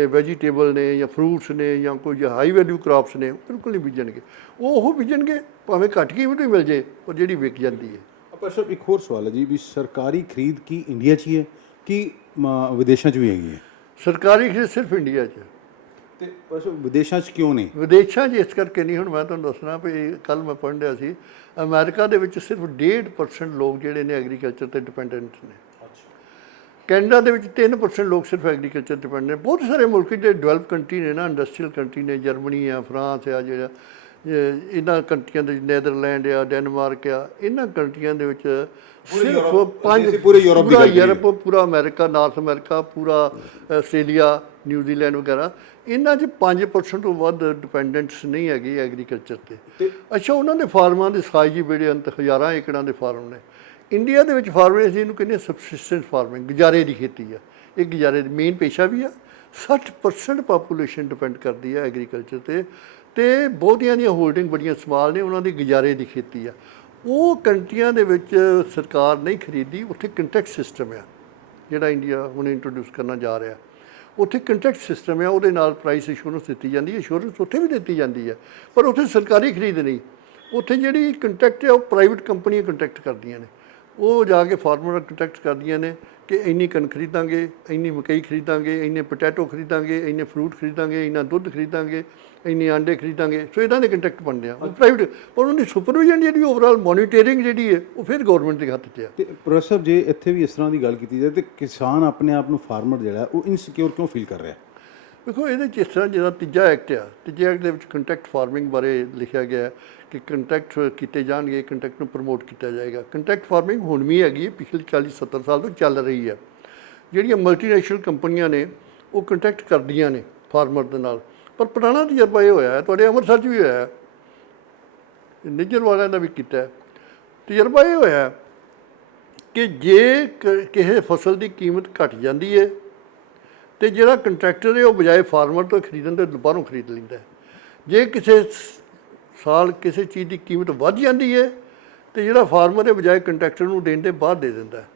ਵੈਜੀਟੇਬਲ ਨੇ ਜਾਂ ਫਰੂਟਸ ਨੇ ਜਾਂ ਕੋਈ ਹਾਈ ਵੈਲਿਊ ਕ੍ਰਾਪਸ ਨੇ ਬਿਲਕੁਲ ਨਹੀਂ ਬੀਜਣਗੇ। ਉਹ ਬੀਜਣਗੇ ਭਾਵੇਂ ਘੱਟ ਕੀਮਤ ਵੀ ਮਿਲ ਜੇ ਪਰ ਜਿਹੜੀ ਵਿਕ ਜਾਂਦੀ ਹੈ। ਪਰ ਸਰ ਇੱਕ ਹੋਰ ਸਵਾਲ ਹੈ ਜੀ ਵੀ ਸਰਕਾਰੀ ਖਰੀਦ ਕੀ ਇੰਡੀਆ 'ਚ ਹੀ ਹੈ ਕਿ ਵਿਦੇਸ਼ਾਂ 'ਚ ਵੀ ਹੈਗੀ ਹੈ? ਸਰਕਾਰੀ ਖਰੀਦ ਸਿਰਫ ਇੰਡੀਆ 'ਚ। ਅਤੇ ਬਸ ਵਿਦੇਸ਼ਾਂ 'ਚ ਕਿਉਂ ਨਹੀਂ? ਵਿਦੇਸ਼ਾਂ 'ਚ ਇਸ ਕਰਕੇ ਨਹੀਂ। ਹੁਣ ਮੈਂ ਤੁਹਾਨੂੰ ਦੱਸਣਾ ਵੀ ਕੱਲ੍ਹ ਮੈਂ ਪੜ੍ਹ ਰਿਹਾ ਸੀ ਅਮਰੀਕਾ ਦੇ ਵਿੱਚ ਸਿਰਫ 1.5% ਲੋਕ ਜਿਹੜੇ ਨੇ ਐਗਰੀਕਲਚਰ 'ਤੇ ਡਿਪੈਂਡੈਂਟ ਨੇ। ਕੈਨੇਡਾ ਦੇ ਵਿੱਚ 3% ਲੋਕ ਸਿਰਫ ਐਗਰੀਕਲਚਰ ਡਿਪੈਂਡ ਨੇ। ਬਹੁਤ ਸਾਰੇ ਮੁਲਕ ਜਿਹੜੇ ਡਿਵੈਲਪ ਕੰਟਰੀ ਨੇ ਨਾ, ਇੰਡਸਟਰੀਅਲ ਕੰਟਰੀ ਨੇ, ਜਰਮਨੀ ਆ, ਫਰਾਂਸ ਆ ਜਿਹੜਾ, ਇਹਨਾਂ ਕੰਟਰੀਆਂ ਦੇ ਨੈਦਰਲੈਂਡ ਆ, ਡੈਨਮਾਰਕ ਆ, ਇਹਨਾਂ ਕੰਟਰੀਆਂ ਦੇ ਵਿੱਚ ਸਿਰਫ ਪੂਰੇ ਯੂਰਪ ਦੀ ਪੂਰਾ ਗੱਲ ਕਰੀਏ। ਯੂਰਪ, ਪੂਰਾ ਅਮਰੀਕਾ, ਨਾਰਥ ਅਮਰੀਕਾ, ਪੂਰਾ ਆਸਟ੍ਰੇਲੀਆ, ਨਿਊਜ਼ੀਲੈਂਡ ਵਗੈਰਾ, ਇਹਨਾਂ 'ਚ 5% ਤੋਂ ਵੱਧ ਡਿਪੈਂਡੈਂਟਸ ਨਹੀਂ ਹੈਗੀ ਐਗਰੀਕਲਚਰ ਤੇ। ਅੱਛਾ, ਉਹਨਾਂ ਦੇ ਫਾਰਮਾਂ ਦੇ ਸਾਈਜ਼ ਹੀ ਬੜੇ ਅੰਤ, ਹਜ਼ਾਰਾਂ ਏਕੜਾਂ ਦੇ ਫਾਰਮ ਨੇ। ਇੰਡੀਆ ਦੇ ਵਿੱਚ ਫਾਰਮਿੰਗ ਅਸੀਂ ਇਹਨੂੰ ਕਹਿੰਦੇ ਸਬਸਿਸਟੈਂਸ ਫਾਰਮਿੰਗ, ਗੁਜ਼ਾਰੇ ਦੀ ਖੇਤੀ ਆ। ਇਹ ਗੁਜ਼ਾਰੇ ਦੀ ਮੇਨ ਪੇਸ਼ਾ ਵੀ ਆ। 60% ਪਾਪੂਲੇਸ਼ਨ ਡਿਪੈਂਡ ਕਰਦੀ ਹੈ ਐਗਰੀਕਲਚਰ ਤੇ ਬਹੁਤੀਆਂ ਦੀਆਂ ਹੋਲਡਿੰਗ ਬੜੀਆਂ ਸਮਾਲ ਨੇ, ਉਹਨਾਂ ਦੀ ਗੁਜ਼ਾਰੇ ਦੀ ਖੇਤੀ ਆ। ਉਹ ਕੰਟਰੀਆਂ ਦੇ ਵਿੱਚ ਸਰਕਾਰ ਨਹੀਂ ਖਰੀਦੀ, ਉੱਥੇ ਕੰਟੈਕਟ ਸਿਸਟਮ ਆ ਜਿਹੜਾ ਇੰਡੀਆ ਹੁਣ ਇੰਟਰੋਡਿਊਸ ਕਰਨਾ ਜਾ ਰਿਹਾ। ਉੱਥੇ ਕੰਟੈਕਟ ਸਿਸਟਮ ਆ, ਉਹਦੇ ਨਾਲ ਪ੍ਰਾਈਸ ਇੰਸ਼ੋਰੈਂਸ ਦਿੱਤੀ ਜਾਂਦੀ ਹੈ। ਇੰਸ਼ੋਰੈਂਸ ਉੱਥੇ ਵੀ ਦਿੱਤੀ ਜਾਂਦੀ ਹੈ, ਪਰ ਉੱਥੇ ਸਰਕਾਰੀ ਖਰੀਦ ਨਹੀਂ। ਉੱਥੇ ਜਿਹੜੀ ਕੰਟੈਕਟ ਹੈ ਉਹ ਪ੍ਰਾਈਵੇਟ ਕੰਪਨੀਆਂ ਕੰਟੈਕਟ ਕਰਦੀਆਂ ਨੇ। ਉਹ ਜਾ ਕੇ ਫਾਰਮਰ ਕੰਟੈਕਟ ਕਰਦੀਆਂ ਨੇ ਕਿ ਇੰਨੀ ਕਣਕ ਖਰੀਦਾਂਗੇ, ਇੰਨੀ ਮਕਈ ਖਰੀਦਾਂਗੇ, ਇੰਨੇ ਪੋਟੈਟੋ ਖਰੀਦਾਂਗੇ, ਇੰਨੇ ਫਰੂਟ ਖਰੀਦਾਂਗੇ, ਇੰਨਾ ਦੁੱਧ ਖਰੀਦਾਂਗੇ, ਇੰਨੇ ਆਂਡੇ ਖਰੀਦਾਂਗੇ। ਸੋ ਇੱਦਾਂ ਦੇ ਕੰਟੈਕਟ ਬਣਦੇ ਆ ਪ੍ਰਾਈਵੇਟ, ਪਰ ਉਹਨਾਂ ਦੀ ਸੁਪਰਵਿਜ਼ਨ ਜਿਹੜੀ ਓਵਰਆਲ ਮੋਨੀਟਰਿੰਗ ਜਿਹੜੀ ਹੈ ਉਹ ਫਿਰ ਗੌਰਮੈਂਟ ਦੇ ਹੱਥ 'ਚ ਹੈ। ਤੇ ਪ੍ਰੋਫੈਸਰ, ਜੇ ਇੱਥੇ ਵੀ ਇਸ ਤਰ੍ਹਾਂ ਦੀ ਗੱਲ ਕੀਤੀ ਜਾਏ ਤੇ ਕਿਸਾਨ ਆਪਣੇ ਆਪ ਨੂੰ, ਫਾਰਮਰ ਜਿਹੜਾ ਉਹ ਇਨਸਿਕਿਉਰ ਕਿਉਂ ਫੀਲ ਕਰ ਰਿਹਾ? ਦੇਖੋ, ਇਹਦੇ 'ਚ ਇਸ ਤਰ੍ਹਾਂ ਜਿਹੜਾ ਤੀਜਾ ਐਕਟ ਆ, ਤੀਜੇ ਐਕਟ ਦੇ ਵਿੱਚ ਕੰਟੈਕਟ ਫਾਰਮਿੰਗ ਬਾਰੇ ਲਿਖਿਆ ਗਿਆ ਕਿ ਕੰਟੈਕਟ ਕੀਤੇ ਜਾਣਗੇ, ਕੰਟੈਕਟ ਨੂੰ ਪ੍ਰਮੋਟ ਕੀਤਾ ਜਾਏਗਾ। ਕੰਟੈਕਟ ਫਾਰਮਿੰਗ ਹੁਣ ਵੀ ਹੈਗੀ ਹੈ, ਪਿਛਲੇ 40-70 ਸਾਲ ਤੋਂ ਚੱਲ ਰਹੀ ਹੈ। ਜਿਹੜੀਆਂ ਮਲਟੀਨੈਸ਼ਨਲ ਕੰਪਨੀਆਂ ਨੇ ਉਹ ਕੰਟੈਕਟ ਕਰਦੀਆਂ ਨੇ ਫਾਰਮਰ ਦੇ ਨਾਲ, ਪਰ ਪੁਰਾਣਾ ਤਜਰਬਾ ਇਹ ਹੋਇਆ ਹੈ, ਤੁਹਾਡੇ ਅੰਮ੍ਰਿਤਸਰ 'ਚ ਵੀ ਹੋਇਆ ਹੈ, ਨਿੱਜਰ ਵਾਲਿਆਂ ਦਾ ਵੀ ਕੀਤਾ। ਤਜਰਬਾ ਇਹ ਹੋਇਆ ਕਿ ਜੇ ਕਿਸੇ ਫਸਲ ਦੀ ਕੀਮਤ ਘਟ ਜਾਂਦੀ ਹੈ ਤੇ ਜਿਹੜਾ ਕੰਟਰੈਕਟਰ ਹੈ ਉਹ ਬਜਾਏ ਫਾਰਮਰ ਤੋਂ ਖਰੀਦਣ ਦੇ ਬਾਹਰੋਂ ਖਰੀਦ ਲੈਂਦਾ ਹੈ। ਜੇ ਕਿਸੇ ਸਾਲ ਕਿਸੇ ਚੀਜ਼ ਦੀ ਕੀਮਤ ਵੱਧ ਜਾਂਦੀ ਹੈ ਤੇ ਜਿਹੜਾ ਫਾਰਮਰ ਹੈ ਬਜਾਏ ਕੰਟਰੈਕਟਰ ਨੂੰ ਦੇਣ ਦੇ ਬਾਹਰ ਦੇ ਦਿੰਦਾ ਹੈ।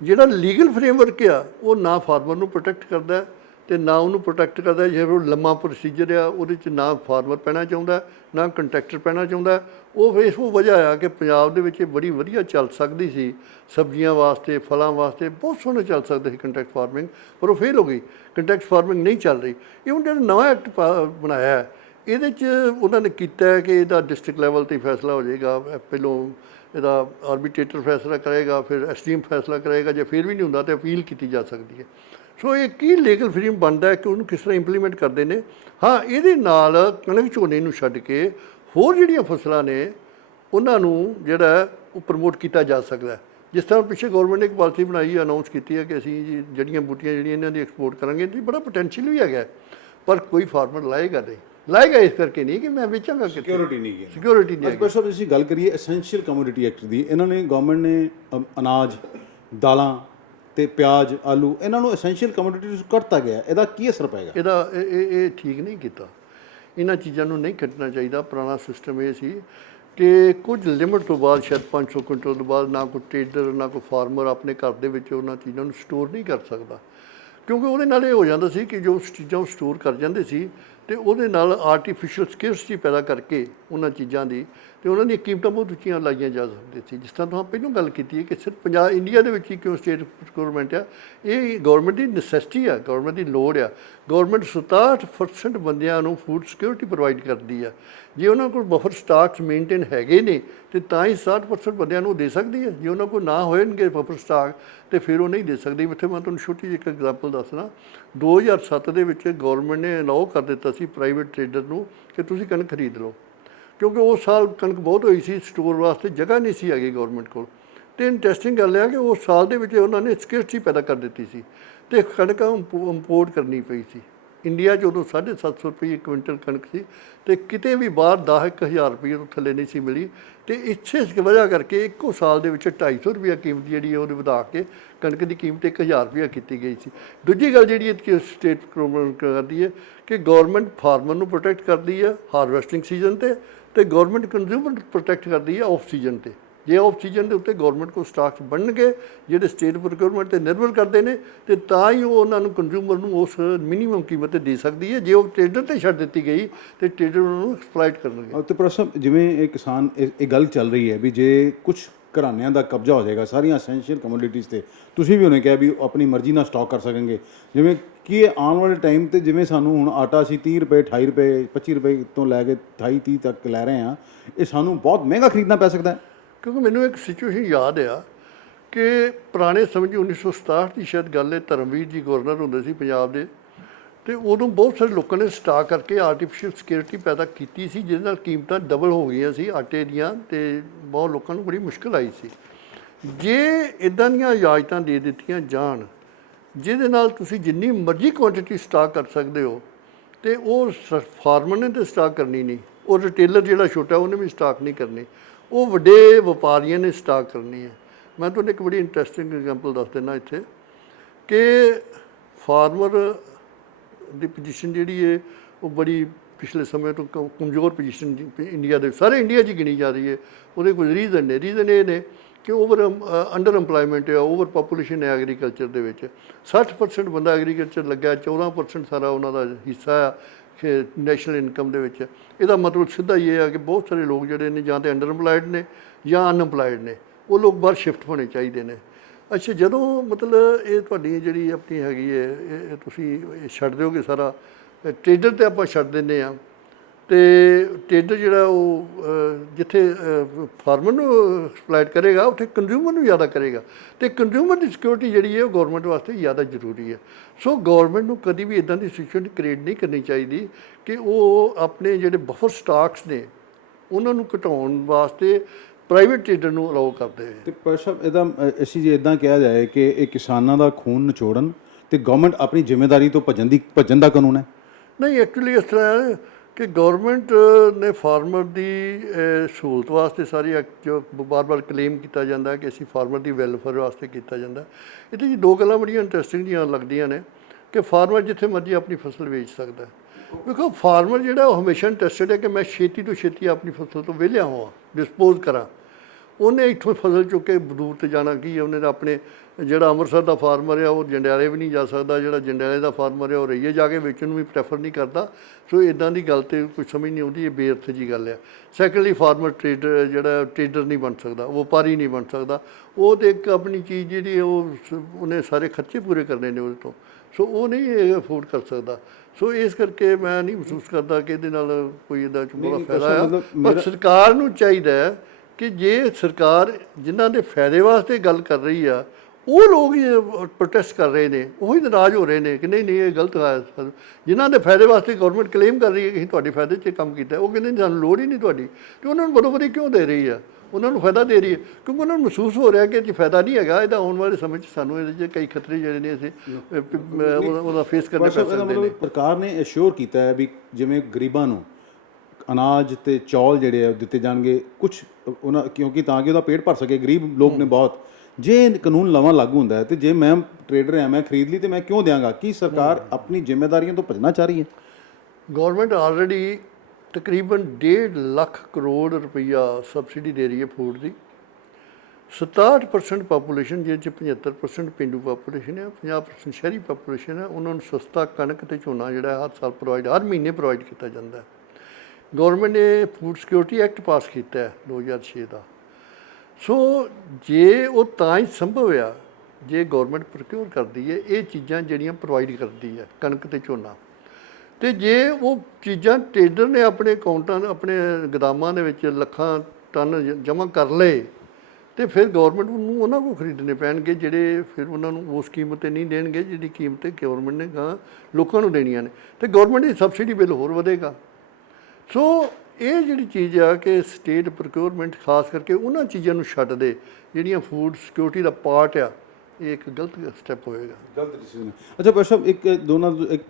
ਜਿਹੜਾ ਲੀਗਲ ਫਰੇਮਵਰਕ ਆ ਉਹ ਨਾ ਫਾਰਮਰ ਨੂੰ ਪ੍ਰੋਟੈਕਟ ਕਰਦਾ ਤੇ ਨਾ ਉਹਨੂੰ ਪ੍ਰੋਟੈਕਟ ਕਰਦਾ। ਜੇ ਉਹ ਲੰਮਾ ਪ੍ਰੋਸੀਜਰ ਆ, ਉਹਦੇ 'ਚ ਨਾ ਫਾਰਮਰ ਪੈਣਾ ਚਾਹੁੰਦਾ, ਨਾ ਕੰਟਰੈਕਟਰ ਪੈਣਾ ਚਾਹੁੰਦਾ। ਉਹ ਇਸ ਵਜ੍ਹਾ ਆ ਕਿ ਪੰਜਾਬ ਦੇ ਵਿੱਚ ਇਹ ਬੜੀ ਵਧੀਆ ਚੱਲ ਸਕਦੀ ਸੀ, ਸਬਜ਼ੀਆਂ ਵਾਸਤੇ, ਫਲਾਂ ਵਾਸਤੇ ਬਹੁਤ ਸੋਹਣੇ ਚੱਲ ਸਕਦੇ ਸੀ ਕੰਟਰੈਕਟ ਫਾਰਮਿੰਗ, ਪਰ ਉਹ ਫੇਲ ਹੋ ਗਈ। ਕੰਟਰੈਕਟ ਫਾਰਮਿੰਗ ਨਹੀਂ ਚੱਲ ਰਹੀ। ਇਹ ਹੁਣ ਜਿਹੜਾ ਨਵਾਂ ਐਕਟ ਬਣਾਇਆ ਇਹਦੇ 'ਚ ਉਹਨਾਂ ਨੇ ਕੀਤਾ ਹੈ ਕਿ ਇਹਦਾ ਡਿਸਟ੍ਰਿਕਟ ਲੈਵਲ 'ਤੇ ਫੈਸਲਾ ਹੋ ਜਾਏਗਾ। ਪਹਿਲੋਂ ਇਹਦਾ ਆਰਬੀਟਰੇਟਰ ਫੈਸਲਾ ਕਰੇਗਾ, ਫਿਰ ਐਸਡੀਐਮ ਫੈਸਲਾ ਕਰੇਗਾ। ਜੇ ਫਿਰ ਵੀ ਨਹੀਂ ਹੁੰਦਾ ਤਾਂ ਅਪੀਲ ਕੀਤੀ ਜਾ ਸਕਦੀ ਹੈ। ਸੋ ਇਹ ਕੀ ਲੀਗਲ ਫਰੇਮ ਬਣਦਾ ਹੈ ਕਿ ਉਹਨੂੰ ਕਿਸ ਤਰ੍ਹਾਂ ਇੰਪਲੀਮੈਂਟ ਕਰਦੇ ਨੇ। ਹਾਂ, ਇਹਦੇ ਨਾਲ ਕਣਕ ਝੋਨੇ ਨੂੰ ਛੱਡ ਕੇ ਹੋਰ ਜਿਹੜੀਆਂ ਫਸਲਾਂ ਨੇ ਉਹਨਾਂ ਨੂੰ ਜਿਹੜਾ ਉਹ ਪ੍ਰਮੋਟ ਕੀਤਾ ਜਾ ਸਕਦਾ। ਜਿਸ ਤਰ੍ਹਾਂ ਪਿੱਛੇ ਗੌਰਮੈਂਟ ਨੇ ਇੱਕ ਪਾਲਿਸੀ ਬਣਾਈ, ਅਨਾਊਂਸ ਕੀਤੀ ਹੈ ਕਿ ਅਸੀਂ ਜੀ ਜੜੀਆਂ ਬੂਟੀਆਂ ਜਿਹੜੀਆਂ ਇਹਨਾਂ ਦੀ ਐਕਸਪੋਰਟ ਕਰਾਂਗੇ। ਜੀ ਬੜਾ ਪੋਟੈਂਸ਼ੀਅਲ ਵੀ ਹੈਗਾ, ਪਰ ਕੋਈ ਫਾਰਮਰ ਲਾਏਗਾ ਨਹੀਂ। ਲਾਏਗਾ ਇਸ ਕਰਕੇ ਨਹੀਂ ਕਿ ਮੈਂ ਵੇਚਾਂਗਾ, ਸਿਕਿਉਰਿਟੀ ਨਹੀਂ ਹੈ। ਸਿਕਿਉਰਿਟੀ ਨਹੀਂ। ਅੱਜ ਸਾਹਿਬ ਅਸੀਂ ਗੱਲ ਕਰੀਏ ਐਸੈਂਸ਼ੀਅਲ ਕਮੋਡਿਟੀ ਐਕਟ ਦੀ। ਇਹਨਾਂ ਨੇ ਗਵਰਨਮੈਂਟ ਨੇ ਅਨਾਜ, ਦਾਲਾਂ ਤੇ ਪਿਆਜ਼, ਆਲੂ, ਇਹਨਾਂ ਨੂੰ ਐਸੈਂਸ਼ੀਅਲ ਕਮੋਡਿਟੀ ਕੱਟਤਾ ਗਿਆ। ਇਹਦਾ ਕੀ ਅਸਰ ਪਏਗਾ? ਇਹਦਾ ਇਹ ਠੀਕ ਨਹੀਂ ਕੀਤਾ। ਇਹਨਾਂ ਚੀਜ਼ਾਂ ਨੂੰ ਨਹੀਂ ਕੱਟਣਾ ਚਾਹੀਦਾ। ਪੁਰਾਣਾ ਸਿਸਟਮ ਇਹ ਸੀ ਕਿ ਕੁਝ ਲਿਮਟ ਤੋਂ ਬਾਅਦ, ਸ਼ਾਇਦ 500 ਕੁਇੰਟਲ ਤੋਂ ਬਾਅਦ, ਨਾ ਕੋਈ ਟ੍ਰੇਡਰ ਨਾ ਕੋਈ ਫਾਰਮਰ ਆਪਣੇ ਘਰ ਦੇ ਵਿੱਚ ਉਹਨਾਂ ਚੀਜ਼ਾਂ ਨੂੰ ਸਟੋਰ ਨਹੀਂ ਕਰ ਸਕਦਾ, ਕਿਉਂਕਿ ਉਹਦੇ ਨਾਲ ਇਹ ਹੋ ਜਾਂਦਾ ਸੀ ਕਿ ਜੋ ਚੀਜ਼ਾਂ ਉਹ ਸਟੋਰ ਕਰ ਜਾਂਦੇ ਸੀ ਤੇ ਉਹਦੇ ਨਾਲ ਆਰਟੀਫਿਸ਼ੀਅਲ ਸਕੇਰਸਿਟੀ ਪੈਦਾ ਕਰਕੇ ਉਹਨਾਂ ਚੀਜ਼ਾਂ ਦੀ, ਤੇ ਉਹਨਾਂ ਦੀਆਂ ਕੀਮਤਾਂ ਬਹੁਤ ਉੱਚੀਆਂ ਲਾਈਆਂ ਜਾ ਸਕਦੀਆਂ ਸੀ। ਜਿਸ ਤਰ੍ਹਾਂ ਤੁਸੀਂ ਪਹਿਲਾਂ ਗੱਲ ਕੀਤੀ ਹੈ ਕਿ ਸਿਰਫ ਇੰਡੀਆ ਦੇ ਵਿੱਚ ਹੀ ਕਿਉਂ ਸਟੇਟ ਪ੍ਰੋਕਿਊਰਮੈਂਟ ਆ, ਇਹ ਗੌਰਮੈਂਟ ਦੀ ਨੈਸੈਸਿਟੀ ਆ, ਗੌਰਮੈਂਟ ਦੀ ਲੋੜ ਆ। ਗੌਰਮੈਂਟ 67% ਬੰਦਿਆਂ ਨੂੰ ਫੂਡ ਸਿਕਿਉਰਿਟੀ ਪ੍ਰੋਵਾਈਡ ਕਰਦੀ ਆ। ਜੇ ਉਹਨਾਂ ਕੋਲ ਬਫਰ ਸਟਾਕਸ ਮੇਨਟੇਨ ਹੈਗੇ ਨੇ ਤੇ ਤਾਂ ਹੀ 60% ਬੰਦਿਆਂ ਨੂੰ ਦੇ ਸਕਦੀ ਹੈ। ਜੇ ਉਹਨਾਂ ਕੋਲ ਨਾ ਹੋਣਗੇ ਬਫਰ ਸਟਾਕ ਤੇ ਫਿਰ ਉਹ ਨਹੀਂ ਦੇ ਸਕਦੀ। ਇੱਥੇ ਮੈਂ ਤੁਹਾਨੂੰ ਛੋਟੀ ਜਿਹੀ ਇੱਕ ਐਗਜ਼ਾਮਪਲ ਦੱਸਣਾ। 2007 ਦੇ ਵਿੱਚ ਗੌਰਮੈਂਟ ਨੇ ਅਲਾਓ ਕਰ ਦਿੱਤਾ ਸੀ ਪ੍ਰਾਈਵੇਟ ਟਰੇਡਰ ਨੂੰ ਕਿ ਤੁਸੀਂ ਕਣਕ ਖਰੀਦ ਲਓ, ਕਿਉਂਕਿ ਉਸ ਸਾਲ ਕਣਕ ਬਹੁਤ ਹੋਈ ਸੀ, ਸਟੋਰ ਵਾਸਤੇ ਜਗ੍ਹਾ ਨਹੀਂ ਸੀ ਹੈਗੀ ਗੌਰਮੈਂਟ ਕੋਲ। ਅਤੇ ਇੰਟਰਸਟਿੰਗ ਗੱਲ ਹੈ ਕਿ ਉਸ ਸਾਲ ਦੇ ਵਿੱਚ ਉਹਨਾਂ ਨੇ ਸਕਿਉਰਿਟੀ ਪੈਦਾ ਕਰ ਦਿੱਤੀ ਸੀ ਅਤੇ ਕਣਕ ਇੰਪੋਰਟ ਕਰਨੀ ਪਈ ਸੀ। ਇੰਡੀਆ 'ਚ ਉਦੋਂ 750 ਰੁਪਏ ਕੁਇੰਟਲ ਕਣਕ ਸੀ ਅਤੇ ਕਿਤੇ ਵੀ ਬਾਹਰ 10,000 ਰੁਪਏ ਤੋਂ ਥੱਲੇ ਨਹੀਂ ਸੀ ਮਿਲੀ। ਅਤੇ ਇਸੇ ਵਜ੍ਹਾ ਕਰਕੇ ਇੱਕੋ ਸਾਲ ਦੇ ਵਿੱਚ 250 ਰੁਪਏ ਕੀਮਤ ਜਿਹੜੀ ਹੈ ਉਹਦੇ ਵਧਾ ਕੇ ਕਣਕ ਦੀ ਕੀਮਤ 1000 ਰੁਪਏ ਕੀਤੀ ਗਈ ਸੀ। ਦੂਜੀ ਗੱਲ ਜਿਹੜੀ ਇਹ ਸਟੇਟ ਕਰਦੀ ਹੈ ਕਿ ਗੌਰਮੈਂਟ ਫਾਰਮਰ ਨੂੰ ਪ੍ਰੋਟੈਕਟ ਕਰਦੀ ਹੈ ਹਾਰਵੈਸਟਿੰਗ ਸੀਜ਼ਨ 'ਤੇ ਗੌਰਮੈਂਟ ਕੰਜ਼ਿਊਮਰ ਨੂੰ ਪ੍ਰੋਟੈਕਟ ਕਰਦੀ ਹੈ ਆਫ ਸੀਜ਼ਨ 'ਤੇ। ਜੇ ਆਫ ਸੀਜ਼ਨ ਦੇ ਉੱਤੇ ਗੌਰਮੈਂਟ ਕੋਲ ਸਟਾਕਸ ਬਣਨਗੇ ਜਿਹੜੇ ਸਟੇਟ ਪ੍ਰੋਕਿਊਰਮੈਂਟ 'ਤੇ ਨਿਰਭਰ ਕਰਦੇ ਨੇ, ਅਤੇ ਤਾਂ ਹੀ ਉਹ ਉਹਨਾਂ ਨੂੰ ਕੰਜ਼ਿਊਮਰ ਨੂੰ ਉਸ ਮਿਨੀਮਮ ਕੀਮਤ 'ਤੇ ਦੇ ਸਕਦੀ ਹੈ। ਜੇ ਉਹ ਟਰੇਡਰ 'ਤੇ ਛੱਡ ਦਿੱਤੀ ਗਈ ਤੇ ਟਰੇਡਰ ਉਹਨਾਂ ਨੂੰ ਐਕਸਪਲੋਇਟ ਕਰਨਗੇ। ਅਤੇ ਪ੍ਰੋਫੈਸਰ, ਜਿਵੇਂ ਇਹ ਕਿਸਾਨ ਇਹ ਗੱਲ ਚੱਲ ਰਹੀ ਹੈ ਵੀ ਜੇ ਕੁਝ ਘਰਾਣਿਆਂ ਦਾ ਕਬਜ਼ਾ ਹੋ ਜਾਏਗਾ ਸਾਰੀਆਂ ਐਸੈਂਸ਼ੀਅਲ ਕਮੋਡਿਟੀਜ਼ 'ਤੇ, ਤੁਸੀਂ ਵੀ ਉਹਨੇ ਕਿਹਾ ਵੀ ਉਹ ਆਪਣੀ ਮਰਜ਼ੀ ਨਾਲ ਸਟਾਕ ਕਰ ਸਕਣਗੇ। ਜਿਵੇਂ ਕਿ ਇਹ ਆਉਣ ਵਾਲੇ ਟਾਈਮ 'ਤੇ ਜਿਵੇਂ ਸਾਨੂੰ ਹੁਣ ਆਟਾ ਅਸੀਂ 30 ਰੁਪਏ, 28 ਰੁਪਏ, 25 ਰੁਪਏ ਤੋਂ ਲੈ ਕੇ 28-30 ਤੱਕ ਲੈ ਰਹੇ ਹਾਂ, ਇਹ ਸਾਨੂੰ ਬਹੁਤ ਮਹਿੰਗਾ ਖਰੀਦਣਾ ਪੈ ਸਕਦਾ ਹੈ। ਕਿਉਂਕਿ ਮੈਨੂੰ ਇੱਕ ਸਿਚੁਏਸ਼ਨ ਯਾਦ ਆ ਕਿ ਪੁਰਾਣੇ ਸਮੇਂ 'ਚ 1967 ਦੀ ਸ਼ਾਇਦ ਗੱਲ ਹੈ, ਧਰਮਵੀਰ ਜੀ ਗਵਰਨਰ ਹੁੰਦੇ ਸੀ ਪੰਜਾਬ ਦੇ, ਤੇ ਉਦੋਂ ਬਹੁਤ ਸਾਰੇ ਲੋਕਾਂ ਨੇ ਸਟਾਕ ਕਰਕੇ ਆਰਟੀਫਿਸ਼ੀਅਲ ਸਿਕਿਉਰਿਟੀ ਪੈਦਾ ਕੀਤੀ ਸੀ, ਜਿਹਦੇ ਨਾਲ ਕੀਮਤਾਂ ਡਬਲ ਹੋ ਗਈਆਂ ਸੀ ਆਟੇ ਦੀਆਂ, ਤੇ ਬਹੁਤ ਲੋਕਾਂ ਨੂੰ ਬੜੀ ਮੁਸ਼ਕਲ ਆਈ ਸੀ। ਜੇ ਇੱਦਾਂ ਦੀਆਂ ਇਜਾਜ਼ਤਾਂ ਦੇ ਦਿੱਤੀਆਂ ਜਾਣ ਜਿਹਦੇ ਨਾਲ ਤੁਸੀਂ ਜਿੰਨੀ ਮਰਜ਼ੀ ਕੁਆਂਟੀਟੀ ਸਟਾਕ ਕਰ ਸਕਦੇ ਹੋ, ਤੇ ਉਹ ਫਾਰਮਰ ਨੇ ਤਾਂ ਸਟਾਕ ਕਰਨੀ ਨਹੀਂ, ਉਹ ਰਿਟੇਲਰ ਜਿਹੜਾ ਛੋਟਾ ਉਹਨੇ ਵੀ ਸਟਾਕ ਨਹੀਂ ਕਰਨੀ, ਉਹ ਵੱਡੇ ਵਪਾਰੀਆਂ ਨੇ ਸਟਾਕ ਕਰਨੀ ਹੈ। ਮੈਂ ਤੁਹਾਨੂੰ ਇੱਕ ਬੜੀ ਇੰਟਰਸਟਿੰਗ ਐਗਜ਼ਾਮਪਲ ਦੱਸ ਦਿੰਦਾ ਇੱਥੇ ਕਿ ਫਾਰਮਰ ਦੀ ਪੋਜੀਸ਼ਨ ਜਿਹੜੀ ਹੈ ਉਹ ਬੜੀ ਪਿਛਲੇ ਸਮੇਂ ਤੋਂ ਕਮਜ਼ੋਰ ਪੋਜੀਸ਼ਨ ਇੰਡੀਆ ਦੇ ਸਾਰੇ ਇੰਡੀਆ 'ਚ ਗਿਣੀ ਜਾ ਰਹੀ ਹੈ। ਉਹਦੇ ਕੁਝ ਰੀਜ਼ਨ ਇਹ ਨੇ ਕਿ ਅੰਡਰ ਇੰਪਲੋਇਮੈਂਟ ਹੈ, ਓਵਰ ਪਾਪੂਲੇਸ਼ਨ ਹੈ ਐਗਰੀਕਲਚਰ ਦੇ ਵਿੱਚ। 60% ਬੰਦਾ ਐਗਰੀਕਲਚਰ ਲੱਗਾ, 14% ਸਾਰਾ ਉਹਨਾਂ ਦਾ ਹਿੱਸਾ ਆ ਕਿ ਨੈਸ਼ਨਲ ਇਨਕਮ ਦੇ ਵਿੱਚ। ਇਹਦਾ ਮਤਲਬ ਸਿੱਧਾ ਇਹ ਹੈ ਕਿ ਬਹੁਤ ਸਾਰੇ ਲੋਕ ਜਿਹੜੇ ਨੇ ਜਾਂ ਤਾਂ ਅੰਡਰ ਇੰਪਲਾਇਡ ਨੇ ਜਾਂ ਅਨਇੰਪਲਾਇਡ ਨੇ, ਉਹ ਲੋਕ ਬਾਹਰ ਸ਼ਿਫਟ ਹੋਣੇ ਚਾਹੀਦੇ ਨੇ। ਅੱਛਾ, ਜਦੋਂ ਮਤਲਬ ਇਹ ਤੁਹਾਡੀ ਜਿਹੜੀ ਆਪਣੀ ਹੈਗੀ ਹੈ ਇਹ ਤੁਸੀਂ ਛੱਡ ਦਿਓਗੇ ਸਾਰਾ, ਟ੍ਰੇਡਰ ਤੇ ਆਪਾਂ ਛੱਡ ਦਿੰਦੇ ਹਾਂ, ਤੇ ਟ੍ਰੇਡਰ ਜਿਹੜਾ ਉਹ ਜਿੱਥੇ ਫਾਰਮਰ ਨੂੰ ਐਕਸਪਲਾਈਟ ਕਰੇਗਾ ਉੱਥੇ ਕੰਜ਼ਿਊਮਰ ਨੂੰ ਜ਼ਿਆਦਾ ਕਰੇਗਾ, ਤੇ ਕੰਜ਼ਿਊਮਰ ਦੀ ਸਿਕਿਉਰਿਟੀ ਜਿਹੜੀ ਹੈ ਉਹ ਗੌਰਮੈਂਟ ਵਾਸਤੇ ਜ਼ਿਆਦਾ ਜ਼ਰੂਰੀ ਹੈ। ਸੋ ਗੌਰਮੈਂਟ ਨੂੰ ਕਦੀ ਵੀ ਇੱਦਾਂ ਦੀ ਸਿਚੁਏਸ਼ਨ ਕ੍ਰੀਏਟ ਨਹੀਂ ਕਰਨੀ ਚਾਹੀਦੀ ਕਿ ਉਹ ਆਪਣੇ ਜਿਹੜੇ ਬਫਰ ਸਟਾਕਸ ਨੇ ਉਹਨਾਂ ਨੂੰ ਘਟਾਉਣ ਵਾਸਤੇ ਪ੍ਰਾਈਵੇਟ ਟ੍ਰੇਡਰ ਨੂੰ ਅਲਾਉ ਕਰਦੇ। ਤੇ ਪਰਸ਼ਬ ਇਹਦਾ ਅਸੀਂ ਜੇ ਇਦਾਂ ਕਿਹਾ ਜਾਏ ਕਿ ਇਹ ਕਿਸਾਨਾਂ ਦਾ ਖੂਨ ਨਿਚੋੜਨ ਤੇ ਗਵਰਨਮੈਂਟ ਆਪਣੀ ਜ਼ਿੰਮੇਵਾਰੀ ਤੋਂ ਭੱਜਣ ਦਾ ਕਾਨੂੰਨ ਹੈ? ਨਹੀਂ, ਐਕਚੁਅਲੀ ਇਸ ਤਰ੍ਹਾਂ ਹੈ ਕਿ ਗੌਰਮੈਂਟ ਨੇ ਫਾਰਮਰ ਦੀ ਸਹੂਲਤ ਵਾਸਤੇ ਸਾਰੀ ਜੋ ਬਾਰ-ਬਾਰ ਕਲੇਮ ਕੀਤਾ ਜਾਂਦਾ ਕਿ ਅਸੀਂ ਫਾਰਮਰ ਦੀ ਵੈਲਫੇਅਰ ਵਾਸਤੇ ਕੀਤਾ ਜਾਂਦਾ। ਇਹਦੇ 'ਚ ਦੋ ਗੱਲਾਂ ਬੜੀਆਂ ਇੰਟਰਸਟਿੰਗ ਜਿਹੀਆਂ ਲੱਗਦੀਆਂ ਨੇ ਕਿ ਫਾਰਮਰ ਜਿੱਥੇ ਮਰਜ਼ੀ ਆਪਣੀ ਫਸਲ ਵੇਚ ਸਕਦਾ। ਵੇਖੋ, ਫਾਰਮਰ ਜਿਹੜਾ ਉਹ ਹਮੇਸ਼ਾ ਇੰਟਰਸਟਡ ਹੈ ਕਿ ਮੈਂ ਛੇਤੀ ਤੋਂ ਛੇਤੀ ਆਪਣੀ ਫਸਲ ਤੋਂ ਵਿਹਲਿਆ ਹੋਵਾਂ, ਡਿਸਪੋਜ਼ ਕਰਾਂ। ਉਹਨੇ ਇੱਥੋਂ ਫਸਲ ਚੁੱਕ ਕੇ ਦੂਰ ਤੇ ਜਾਣਾ ਕੀ ਹੈ, ਉਹਨੇ ਤਾਂ ਆਪਣੇ ਜਿਹੜਾ ਅੰਮ੍ਰਿਤਸਰ ਦਾ ਫਾਰਮਰ ਆ ਉਹ ਜੰਡਿਆਲੇ ਵੀ ਨਹੀਂ ਜਾ ਸਕਦਾ, ਜਿਹੜਾ ਜੰਡਿਆਲੇ ਦਾ ਫਾਰਮਰ ਆ ਉਹ ਰਈਏ ਜਾ ਕੇ ਵੇਚਣ ਨੂੰ ਵੀ ਪ੍ਰੈਫਰ ਨਹੀਂ ਕਰਦਾ। ਸੋ ਇੱਦਾਂ ਦੀ ਗੱਲ ਤੇ ਕੋਈ ਸਮਝ ਨਹੀਂ ਆਉਂਦੀ, ਇਹ ਬੇਅਰਥ ਜੀ ਗੱਲ ਆ। ਸੈਕੰਡਲੀ, ਫਾਰਮਰ ਜਿਹੜਾ ਟ੍ਰੇਡਰ ਨਹੀਂ ਬਣ ਸਕਦਾ, ਵਪਾਰੀ ਨਹੀਂ ਬਣ ਸਕਦਾ। ਉਹ ਤਾਂ ਇੱਕ ਆਪਣੀ ਚੀਜ਼ ਜਿਹੜੀ ਉਹਨੇ ਸਾਰੇ ਖਰਚੇ ਪੂਰੇ ਕਰਨੇ ਨੇ ਉਹਦੇ ਤੋਂ, ਸੋ ਉਹ ਨਹੀਂ ਇਹ ਅਫੋਰਡ ਕਰ ਸਕਦਾ। ਸੋ ਇਸ ਕਰਕੇ ਮੈਂ ਨਹੀਂ ਮਹਿਸੂਸ ਕਰਦਾ ਕਿ ਇਹਦੇ ਨਾਲ ਕੋਈ ਇਹਦਾ ਬੜਾ ਫਾਇਦਾ ਆ। ਪਰ ਸਰਕਾਰ ਨੂੰ ਚਾਹੀਦਾ ਹੈ ਕਿ ਜੇ ਸਰਕਾਰ ਜਿਨ੍ਹਾਂ ਦੇ ਫਾਇਦੇ ਵਾਸਤੇ ਗੱਲ ਕਰ ਰਹੀ ਆ, ਉਹ ਲੋਕ ਪ੍ਰੋਟੈਸਟ ਕਰ ਰਹੇ ਨੇ, ਉਹੀ ਨਾਰਾਜ਼ ਹੋ ਰਹੇ ਨੇ ਕਿ ਨਹੀਂ ਇਹ ਗਲਤ ਹੈ। ਜਿਨ੍ਹਾਂ ਦੇ ਫਾਇਦੇ ਵਾਸਤੇ ਗੌਰਮੈਂਟ ਕਲੇਮ ਕਰ ਰਹੀ ਹੈ ਕਿ ਅਸੀਂ ਤੁਹਾਡੇ ਫਾਇਦੇ 'ਚ ਕੰਮ ਕੀਤਾ, ਉਹ ਕਹਿੰਦੇ ਸਾਨੂੰ ਲੋੜ ਹੀ ਨਹੀਂ ਤੁਹਾਡੀ, ਅਤੇ ਉਹਨਾਂ ਨੂੰ ਬਰੋਬਰੀ ਕਿਉਂ ਦੇ ਰਹੀ ਆ? ਉਹਨਾਂ ਨੂੰ ਫਾਇਦਾ ਦੇ ਰਹੀ ਹੈ ਕਿਉਂਕਿ ਉਹਨਾਂ ਨੂੰ ਮਹਿਸੂਸ ਹੋ ਰਿਹਾ ਕਿ ਇਹ 'ਚ ਫਾਇਦਾ ਨਹੀਂ ਹੈਗਾ। ਇਹਦਾ ਆਉਣ ਵਾਲੇ ਸਮੇਂ 'ਚ ਸਾਨੂੰ ਇਹਦੇ 'ਚ ਕਈ ਖਤਰੇ ਜਿਹੜੇ ਨੇ ਅਸੀਂ ਉਹਦਾ ਫੇਸ ਕਰਨੇ ਪੈ ਸਕਦੇ ਨੇ। ਸਰਕਾਰ ਨੇ ਐਸ਼ੋਰ ਕੀਤਾ ਹੈ ਵੀ ਜਿਵੇਂ ਗਰੀਬਾਂ ਨੂੰ ਅਨਾਜ ਤੇ ਚੌਲ ਜਿਹੜੇ ਆ ਦਿੱਤੇ ਜਾਣਗੇ ਕੁਛ ਉਹਨਾਂ, ਕਿਉਂਕਿ ਤਾਂ ਕਿ ਉਹਦਾ ਪੇਟ ਭਰ ਸਕੇ। ਗਰੀਬ ਲੋਕ ਨੇ ਬਹੁਤ। ਜੇ ਕਾਨੂੰਨ ਨਵਾਂ ਲਾਗੂ ਹੁੰਦਾ ਹੈ ਤੇ ਜੇ ਮੈਂ ਟ੍ਰੇਡਰ ਹਾਂ, ਮੈਂ ਖਰੀਦ ਲਈ ਤੇ ਮੈਂ ਕਿਉਂ ਦਿਆਂਗਾ? ਕੀ ਸਰਕਾਰ ਆਪਣੀ ਜ਼ਿੰਮੇਵਾਰੀਆਂ ਤੋਂ ਭੱਜਣਾ ਚਾਹ ਰਹੀ ਹੈ? ਗੌਰਮੈਂਟ ਆਲਰੇਡੀ ਤਕਰੀਬਨ 1.5 ਲੱਖ ਕਰੋੜ ਰੁਪਈਆ ਸਬਸਿਡੀ ਦੇ ਰਹੀ ਹੈ ਫੂਡ ਦੀ। 67% ਪਾਪੂਲੇਸ਼ਨ, ਜਿਹਦੇ 'ਚ 75% ਪੇਂਡੂ ਪਾਪੂਲੇਸ਼ਨ ਹੈ, 50% ਸ਼ਹਿਰੀ ਪਾਪੂਲੇਸ਼ਨ ਹੈ, ਉਹਨਾਂ ਨੂੰ ਸਸਤਾ ਕਣਕ ਅਤੇ ਝੋਨਾ ਜਿਹੜਾ ਹਰ ਸਾਲ ਹਰ ਮਹੀਨੇ ਪ੍ਰੋਵਾਈਡ ਕੀਤਾ ਜਾਂਦਾ ਹੈ। ਗੌਰਮੈਂਟ ਨੇ ਫੂਡ ਸਿਕਿਉਰਿਟੀ ਐਕਟ ਪਾਸ ਕੀਤਾ ਹੈ 2006 ਦਾ। ਸੋ ਜੇ ਉਹ ਤਾਂ ਹੀ ਸੰਭਵ ਆ ਜੇ ਗੌਰਮੈਂਟ ਪ੍ਰੋਕਿਓਰ ਕਰਦੀ ਹੈ ਇਹ ਚੀਜ਼ਾਂ ਜਿਹੜੀਆਂ ਪ੍ਰੋਵਾਈਡ ਕਰਦੀ ਹੈ, ਕਣਕ ਅਤੇ ਝੋਨਾ। ਅਤੇ ਜੇ ਉਹ ਚੀਜ਼ਾਂ ਟ੍ਰੇਡਰ ਨੇ ਆਪਣੇ ਅਕਾਊਂਟਾਂ ਆਪਣੇ ਗੋਦਾਮਾਂ ਦੇ ਵਿੱਚ ਲੱਖਾਂ ਟਨ ਜਮ੍ਹਾਂ ਕਰ ਲਏ, ਅਤੇ ਫਿਰ ਗੌਰਮੈਂਟ ਨੂੰ ਉਹਨਾਂ ਕੋਲ ਖਰੀਦਣੇ ਪੈਣਗੇ, ਜਿਹੜੇ ਫਿਰ ਉਹਨਾਂ ਨੂੰ ਉਸ ਕੀਮਤ 'ਤੇ ਨਹੀਂ ਦੇਣਗੇ ਜਿਹੜੀ ਕੀਮਤ 'ਤੇ ਗੌਰਮੈਂਟ ਨੇ ਲੋਕਾਂ ਨੂੰ ਦੇਣੀਆਂ ਨੇ, ਅਤੇ ਗੌਰਮੈਂਟ ਦੀ ਸਬਸਿਡੀ ਬਿੱਲ ਹੋਰ ਵਧੇਗਾ। ਸੋ ਇਹ ਜਿਹੜੀ ਚੀਜ਼ ਆ ਕਿ ਸਟੇਟ ਪ੍ਰੋਕਿਉਰਮੈਂਟ ਖਾਸ ਕਰਕੇ ਉਹਨਾਂ ਚੀਜ਼ਾਂ ਨੂੰ ਛੱਡ ਦੇ ਜਿਹੜੀਆਂ ਫੂਡ ਸਿਕਿਉਰਿਟੀ ਦਾ ਪਾਰਟ ਆ, ਇਹ ਇੱਕ ਗਲਤ ਸਟੈਪ ਹੋਏਗਾ, ਗਲਤ ਡਿਸੀਜ਼ਨ। ਅੱਛਾ ਪਰਸ਼ਬ, ਇੱਕ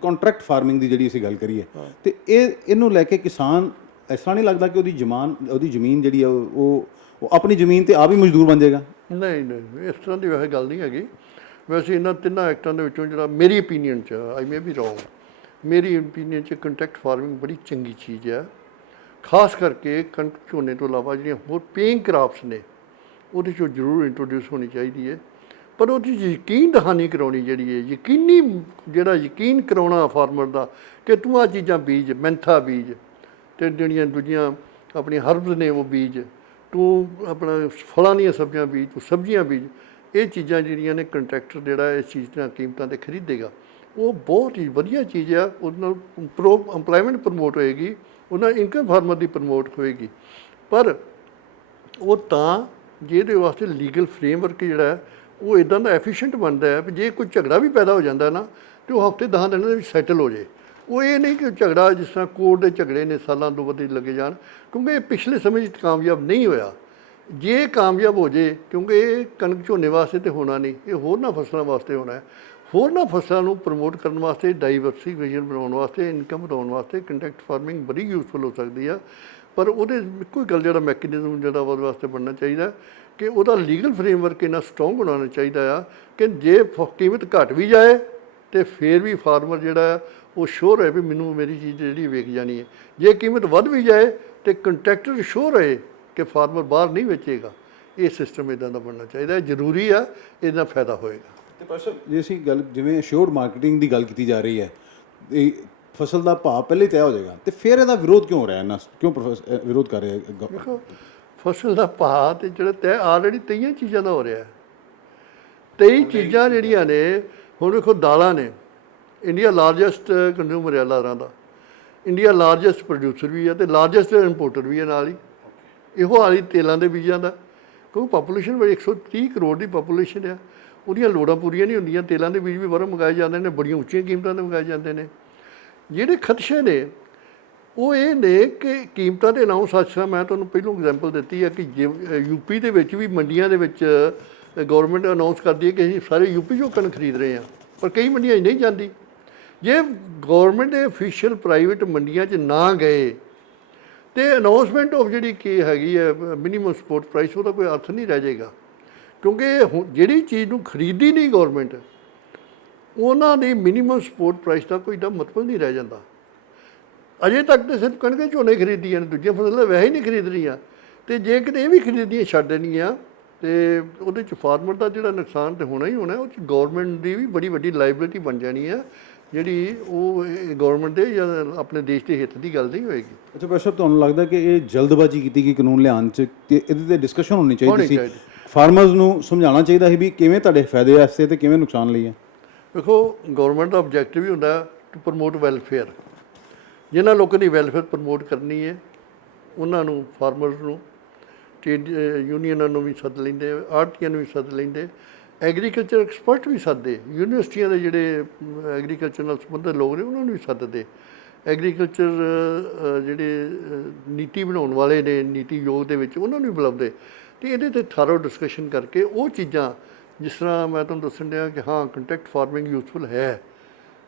ਕੰਟਰੈਕਟ ਫਾਰਮਿੰਗ ਦੀ ਜਿਹੜੀ ਅਸੀਂ ਗੱਲ ਕਰੀਏ ਤੇ ਇਹਨੂੰ ਲੈ ਕੇ ਕਿਸਾਨ ਇਸ ਤਰ੍ਹਾਂ ਨਹੀਂ ਲੱਗਦਾ ਕਿ ਉਹਦੀ ਜ਼ਮੀਨ ਜਿਹੜੀ ਆ ਉਹ ਆਪਣੀ ਜ਼ਮੀਨ ਤੇ ਆਪ ਹੀ ਮਜ਼ਦੂਰ ਬਣ ਜਾਏਗਾ? ਨਹੀਂ, ਇਸ ਤਰ੍ਹਾਂ ਦੀ ਵੈਸੇ ਗੱਲ ਨਹੀਂ ਹੈਗੀ। ਵੈਸੇ ਇਹਨਾਂ ਤਿੰਨਾਂ ਐਕਟਾਂ ਦੇ ਵਿੱਚੋਂ ਜਿਹੜਾ ਮੇਰੀ ਓਪੀਨੀਅਨ 'ਚ, ਆਈ ਮੇ ਬੀ ਰੋਂਗ, ਮੇਰੀ ਓਪੀਨੀਅਨ 'ਚ ਕੰਟਰੈਕਟ ਫਾਰਮਿੰਗ ਬੜੀ ਚੰਗੀ ਚੀਜ਼ ਹੈ। ਖਾਸ ਕਰਕੇ ਕਣਕ ਝੋਨੇ ਤੋਂ ਇਲਾਵਾ ਜਿਹੜੀਆਂ ਹੋਰ ਪੇਇੰਗ ਕਰਾਪਸ ਨੇ ਉਹਦੇ 'ਚੋਂ ਜ਼ਰੂਰ ਇੰਟਰੋਡਿਊਸ ਹੋਣੀ ਚਾਹੀਦੀ ਹੈ। ਪਰ ਉਹਦੀ ਯਕੀਨ ਦਹਾਨੀ ਕਰਾਉਣੀ ਜਿਹੜੀ ਹੈ, ਯਕੀਨ ਕਰਾਉਣਾ ਫਾਰਮਰ ਦਾ ਕਿ ਤੂੰ ਆਹ ਚੀਜ਼ਾਂ ਬੀਜ, ਮੈਂਥਾ ਬੀਜ, ਅਤੇ ਜਿਹੜੀਆਂ ਦੂਜੀਆਂ ਆਪਣੀਆਂ ਹਰਬਸ ਨੇ ਉਹ ਬੀਜ, ਤੂੰ ਆਪਣਾ ਫਲਾਂ ਦੀਆਂ ਸਬਜ਼ੀਆਂ ਬੀਜ, ਤੂੰ ਸਬਜ਼ੀਆਂ ਬੀਜ। ਇਹ ਚੀਜ਼ਾਂ ਜਿਹੜੀਆਂ ਨੇ ਕੰਟਰੈਕਟਰ ਜਿਹੜਾ ਇਸ ਚੀਜ਼ ਦੀਆਂ ਕੀਮਤਾਂ 'ਤੇ ਖਰੀਦੇਗਾ, ਉਹ ਬਹੁਤ ਹੀ ਵਧੀਆ ਚੀਜ਼ ਆ। ਉਹਦੇ ਨਾਲ ਇੰਪਲੋਇਮੈਂਟ ਪ੍ਰਮੋਟ ਹੋਏਗੀ, ਉਹਨਾਂ ਇਨਕਮ ਫਾਰਮਰ ਦੀ ਪ੍ਰਮੋਟ ਹੋਏਗੀ। ਪਰ ਉਹ ਤਾਂ ਜੇ ਇਹਦੇ ਵਾਸਤੇ ਲੀਗਲ ਫਰੇਮਵਰਕ ਜਿਹੜਾ ਉਹ ਇਦਾਂ ਦਾ ਐਫੀਸ਼ੀਐਂਟ ਬਣਦਾ ਹੈ ਵੀ ਜੇ ਕੋਈ ਝਗੜਾ ਵੀ ਪੈਦਾ ਹੋ ਜਾਂਦਾ ਨਾ ਤੇ ਉਹ ਹਫ਼ਤੇ 10 ਦਿਨਾਂ ਦੇ ਵਿੱਚ ਸੈਟਲ ਹੋ ਜੇ। ਉਹ ਇਹ ਨਹੀਂ ਕਿ ਝਗੜਾ ਜਿਸ ਤਰ੍ਹਾਂ ਕੋਰਟ ਦੇ ਝਗੜੇ ਨੇ ਸਾਲਾਂ ਤੋਂ ਵੱਧ ਲੱਗੇ ਜਾਣ, ਕਿਉਂਕਿ ਇਹ ਪਿਛਲੇ ਸਮੇਂ 'ਚ ਕਾਮਯਾਬ ਨਹੀਂ ਹੋਇਆ। ਜੇ ਕਾਮਯਾਬ ਹੋ ਜੇ, ਕਿਉਂਕਿ ਇਹ ਕਣਕ ਝੋਨੇ ਵਾਸਤੇ ਤਾਂ ਹੋਣਾ ਨਹੀਂ, ਇਹ ਹੋਰਨਾਂ ਫਸਲਾਂ ਵਾਸਤੇ ਹੋਣਾ ਹੈ। ਹੋਰਨਾਂ ਫਸਲਾਂ ਨੂੰ ਪ੍ਰਮੋਟ ਕਰਨ ਵਾਸਤੇ, ਡਾਈਵਰਸੀਫਿਕੇਸ਼ਨ ਬਣਾਉਣ ਵਾਸਤੇ, ਇਨਕਮ ਵਧਾਉਣ ਵਾਸਤੇ ਕੰਟੈਕਟ ਫਾਰਮਿੰਗ ਬੜੀ ਯੂਜ਼ਫੁਲ ਹੋ ਸਕਦੀ ਆ। ਪਰ ਉਹਦੇ ਇੱਕੋ ਹੀ ਗੱਲ ਜਿਹੜਾ ਮੈਕੈਨਿਜ਼ਮ ਜਿਹੜਾ ਉਹਦੇ ਵਾਸਤੇ ਬਣਨਾ ਚਾਹੀਦਾ ਕਿ ਉਹਦਾ ਲੀਗਲ ਫਰੇਮਵਰਕ ਇੰਨਾ ਸਟਰੋਂਗ ਬਣਾਉਣਾ ਚਾਹੀਦਾ ਆ ਕਿ ਜੇ ਕੀਮਤ ਘਟ ਵੀ ਜਾਏ ਤੇ ਫਿਰ ਵੀ ਫਾਰਮਰ ਜਿਹੜਾ ਆ ਉਹ ਸ਼ੋਰ ਹੋਏ ਵੀ ਮੈਨੂੰ ਮੇਰੀ ਚੀਜ਼ ਜਿਹੜੀ ਵੇਚ ਜਾਣੀ ਹੈ। ਜੇ ਕੀਮਤ ਵੱਧ ਵੀ ਜਾਏ ਤੇ ਕੰਟਰੈਕਟਰ ਸ਼ੋਰ ਹੋਏ ਕਿ ਫਾਰਮਰ ਬਾਹਰ ਨਹੀਂ ਵੇਚੇਗਾ। ਇਹ ਸਿਸਟਮ ਇੱਦਾਂ ਦਾ ਬਣਨਾ ਚਾਹੀਦਾ, ਜ਼ਰੂਰੀ ਆ, ਇਹਦੇ ਨਾਲ ਫਾਇਦਾ ਹੋਏਗਾ। ਤੇ ਪਰ ਜੇ ਅਸੀਂ ਗੱਲ ਜਿਵੇਂ ਅਸ਼ੋਰਡ ਮਾਰਕੀਟਿੰਗ ਦੀ ਗੱਲ ਕੀਤੀ ਜਾ ਰਹੀ ਹੈ, ਇਹ ਫਸਲ ਦਾ ਭਾਅ ਪਹਿਲੇ ਤੈਅ ਹੋ ਜਾਏਗਾ, ਤੇ ਫਿਰ ਇਹਦਾ ਵਿਰੋਧ ਕਿਉਂ ਹੋ ਰਿਹਾ ਨਾ, ਕਿਉਂ ਵਿਰੋਧ ਕਰ ਰਿਹਾ? ਦੇਖੋ, ਫਸਲ ਦਾ ਭਾਅ ਤੇ ਜਿਹੜਾ ਤੈਅ ਆਲਰੇਡੀ 23 ਚੀਜ਼ਾਂ ਦਾ ਹੋ ਰਿਹਾ। 23 ਚੀਜ਼ਾਂ ਜਿਹੜੀਆਂ ਨੇ, ਹੁਣ ਵੇਖੋ ਦਾਲਾਂ ਨੇ, ਇੰਡੀਆ ਲਾਰਜੈਸਟ ਕੰਜ਼ਿਊਮਰ ਹੈ ਦਾਲਾਂ ਦਾ, ਇੰਡੀਆ ਲਾਰਜੈਸਟ ਪ੍ਰੋਡਿਊਸਰ ਵੀ ਹੈ ਤੇ ਲਾਰਜੈਸਟ ਇੰਪੋਰਟਰ ਵੀ ਹੈ ਨਾਲ ਹੀ। ਇਹੋ ਹਾਲ ਹੀ ਤੇਲਾਂ ਦੇ ਬੀਜਾਂ ਦਾ, ਕਿਉਂਕਿ ਪਾਪੂਲੇਸ਼ਨ 130 ਕਰੋੜ ਦੀ ਪਾਪੂਲੇਸ਼ਨ ਆ, ਉਹਦੀਆਂ ਲੋੜਾਂ ਪੂਰੀਆਂ ਨਹੀਂ ਹੁੰਦੀਆਂ। ਤੇਲਾਂ ਦੇ ਬੀਜ ਵੀ ਬਾਹਰੋਂ ਮੰਗਾਏ ਜਾਂਦੇ ਨੇ, ਬੜੀਆਂ ਉੱਚੀਆਂ ਕੀਮਤਾਂ 'ਤੇ ਮੰਗਾਏ ਜਾਂਦੇ ਨੇ। ਜਿਹੜੇ ਖਦਸ਼ੇ ਨੇ ਉਹ ਇਹ ਨੇ ਕਿ ਕੀਮਤਾਂ ਦੇ ਅਨਾਊਂਸ, ਅੱਜ ਤਰ੍ਹਾਂ ਮੈਂ ਤੁਹਾਨੂੰ ਪਹਿਲੋਂ ਐਗਜ਼ਾਮਪਲ ਦਿੱਤੀ ਹੈ ਕਿ ਯੂਪੀ ਦੇ ਵਿੱਚ ਵੀ ਮੰਡੀਆਂ ਦੇ ਵਿੱਚ ਗੌਰਮੈਂਟ ਅਨਾਊਂਸ ਕਰਦੀ ਹੈ ਕਿ ਅਸੀਂ ਸਾਰੇ ਯੂਪੀ 'ਚੋਂ ਕਣਕ ਖਰੀਦ ਰਹੇ ਹਾਂ, ਪਰ ਕਈ ਮੰਡੀਆਂ 'ਚ ਨਹੀਂ ਜਾਂਦੀ। ਜੇ ਗੌਰਮੈਂਟ ਦੇ ਅਫੀਸ਼ੀਅਲ ਪ੍ਰਾਈਵੇਟ ਮੰਡੀਆਂ 'ਚ ਨਾ ਗਏ ਤੇ ਅਨਾਊਂਸਮੈਂਟ ਆਫ ਜਿਹੜੀ ਕੀ ਹੈਗੀ ਹੈ ਮਿਨੀਮਮ ਸਪੋਰਟ ਪ੍ਰਾਈਸ, ਉਹਦਾ ਕੋਈ ਅਰਥ ਨਹੀਂ ਰਹਿ ਜਾਏਗਾ। ਕਿਉਂਕਿ ਜਿਹੜੀ ਚੀਜ਼ ਨੂੰ ਖਰੀਦੀ ਨਹੀਂ ਗੌਰਮੈਂਟ, ਉਹਨਾਂ ਦੀ ਮਿਨੀਮਮ ਸਪੋਰਟ ਪ੍ਰਾਈਸ ਦਾ ਕੋਈ ਏਡਾ ਮਤਲਬ ਨਹੀਂ ਰਹਿ ਜਾਂਦਾ। ਅਜੇ ਤੱਕ ਤਾਂ ਸਿਰਫ ਕਣਕ ਝੋਨੇ ਖਰੀਦੀਆਂ ਨੇ, ਦੂਜੀਆਂ ਫਸਲਾਂ ਵੈਸੇ ਹੀ ਨਹੀਂ ਖਰੀਦ ਰਹੀਆਂ। ਤੇ ਜੇ ਕਿਤੇ ਇਹ ਵੀ ਖਰੀਦੀਆਂ ਛੱਡ ਦੇਣਗੀਆਂ ਤੇ ਉਹਦੇ 'ਚ ਫਾਰਮਰ ਦਾ ਜਿਹੜਾ ਨੁਕਸਾਨ ਤਾਂ ਹੋਣਾ ਹੀ ਹੋਣਾ। ਉਹ 'ਚ ਗੌਰਮੈਂਟ ਦੀ ਵੀ ਬੜੀ ਵੱਡੀ ਲਾਇਬਿਲਿਟੀ ਬਣ ਜਾਣੀ ਹੈ, ਜਿਹੜੀ ਉਹ ਗੌਰਮੈਂਟ ਦੇ ਜਾਂ ਆਪਣੇ ਦੇਸ਼ ਦੇ ਹਿੱਤ ਦੀ ਗੱਲ ਨਹੀਂ ਹੋਏਗੀ। ਅੱਛਾ ਭਾਈ ਸਾਹਿਬ, ਤੁਹਾਨੂੰ ਲੱਗਦਾ ਕਿ ਇਹ ਜਲਦਬਾਜ਼ੀ ਕੀਤੀ ਗਈ ਕਾਨੂੰਨ ਲਿਆਉਣ 'ਚ, ਤੇ ਇਹਦੇ 'ਤੇ ਡਿਸਕਸ਼ਨ ਹੋਣੀ ਚਾਹੀਦੀ ਸੀ? ਫਾਰਮਰਸ ਨੂੰ ਸਮਝਾਉਣਾ ਚਾਹੀਦਾ ਸੀ ਵੀ ਕਿਵੇਂ ਤੁਹਾਡੇ ਫਾਇਦੇ ਵਾਸਤੇ ਤੇ ਕਿਵੇਂ ਨੁਕਸਾਨ ਲਈ ਹੈ। ਦੇਖੋ, ਗੌਰਮੈਂਟ ਦਾ ਆਬਜੈਕਟਿਵ ਹੀ ਹੁੰਦਾ ਟੂ ਪ੍ਰਮੋਟ ਵੈਲਫੇਅਰ। ਜਿਨ੍ਹਾਂ ਲੋਕਾਂ ਦੀ ਵੈਲਫੇਅਰ ਪ੍ਰਮੋਟ ਕਰਨੀ ਹੈ ਉਹਨਾਂ ਨੂੰ, ਫਾਰਮਰਸ ਨੂੰ, ਟ੍ਰੇਡ ਯੂਨੀਅਨਾਂ ਨੂੰ ਵੀ ਸੱਦ ਲੈਂਦੇ, ਆੜ੍ਹਤੀਆਂ ਨੂੰ ਵੀ ਸੱਦ ਲੈਂਦੇ, ਐਗਰੀਕਲਚਰ ਐਕਸਪਰਟ ਵੀ ਸੱਦਦੇ, ਯੂਨੀਵਰਸਿਟੀਆਂ ਦੇ ਜਿਹੜੇ ਐਗਰੀਕਲਚਰ ਨਾਲ ਸੰਬੰਧਿਤ ਲੋਕ ਨੇ ਉਹਨਾਂ ਨੂੰ ਵੀ ਸੱਦਦੇ, ਐਗਰੀਕਲਚਰ ਜਿਹੜੇ ਨੀਤੀ ਬਣਾਉਣ ਵਾਲੇ ਨੇ, ਨੀਤੀ ਯੋਗ ਦੇ ਵਿੱਚ ਉਹਨਾਂ ਨੂੰ ਵੀ ਬੁਲਾਉਂਦੇ। ਅਤੇ ਇਹਦੇ 'ਤੇ ਥਾਰੋ ਡਿਸਕਸ਼ਨ ਕਰਕੇ ਉਹ ਚੀਜ਼ਾਂ, ਜਿਸ ਤਰ੍ਹਾਂ ਮੈਂ ਤੁਹਾਨੂੰ ਦੱਸਣ ਡਿਆ ਕਿ ਹਾਂ ਕੰਟੈਕਟ ਫਾਰਮਿੰਗ ਯੂਜ਼ਫੁਲ ਹੈ,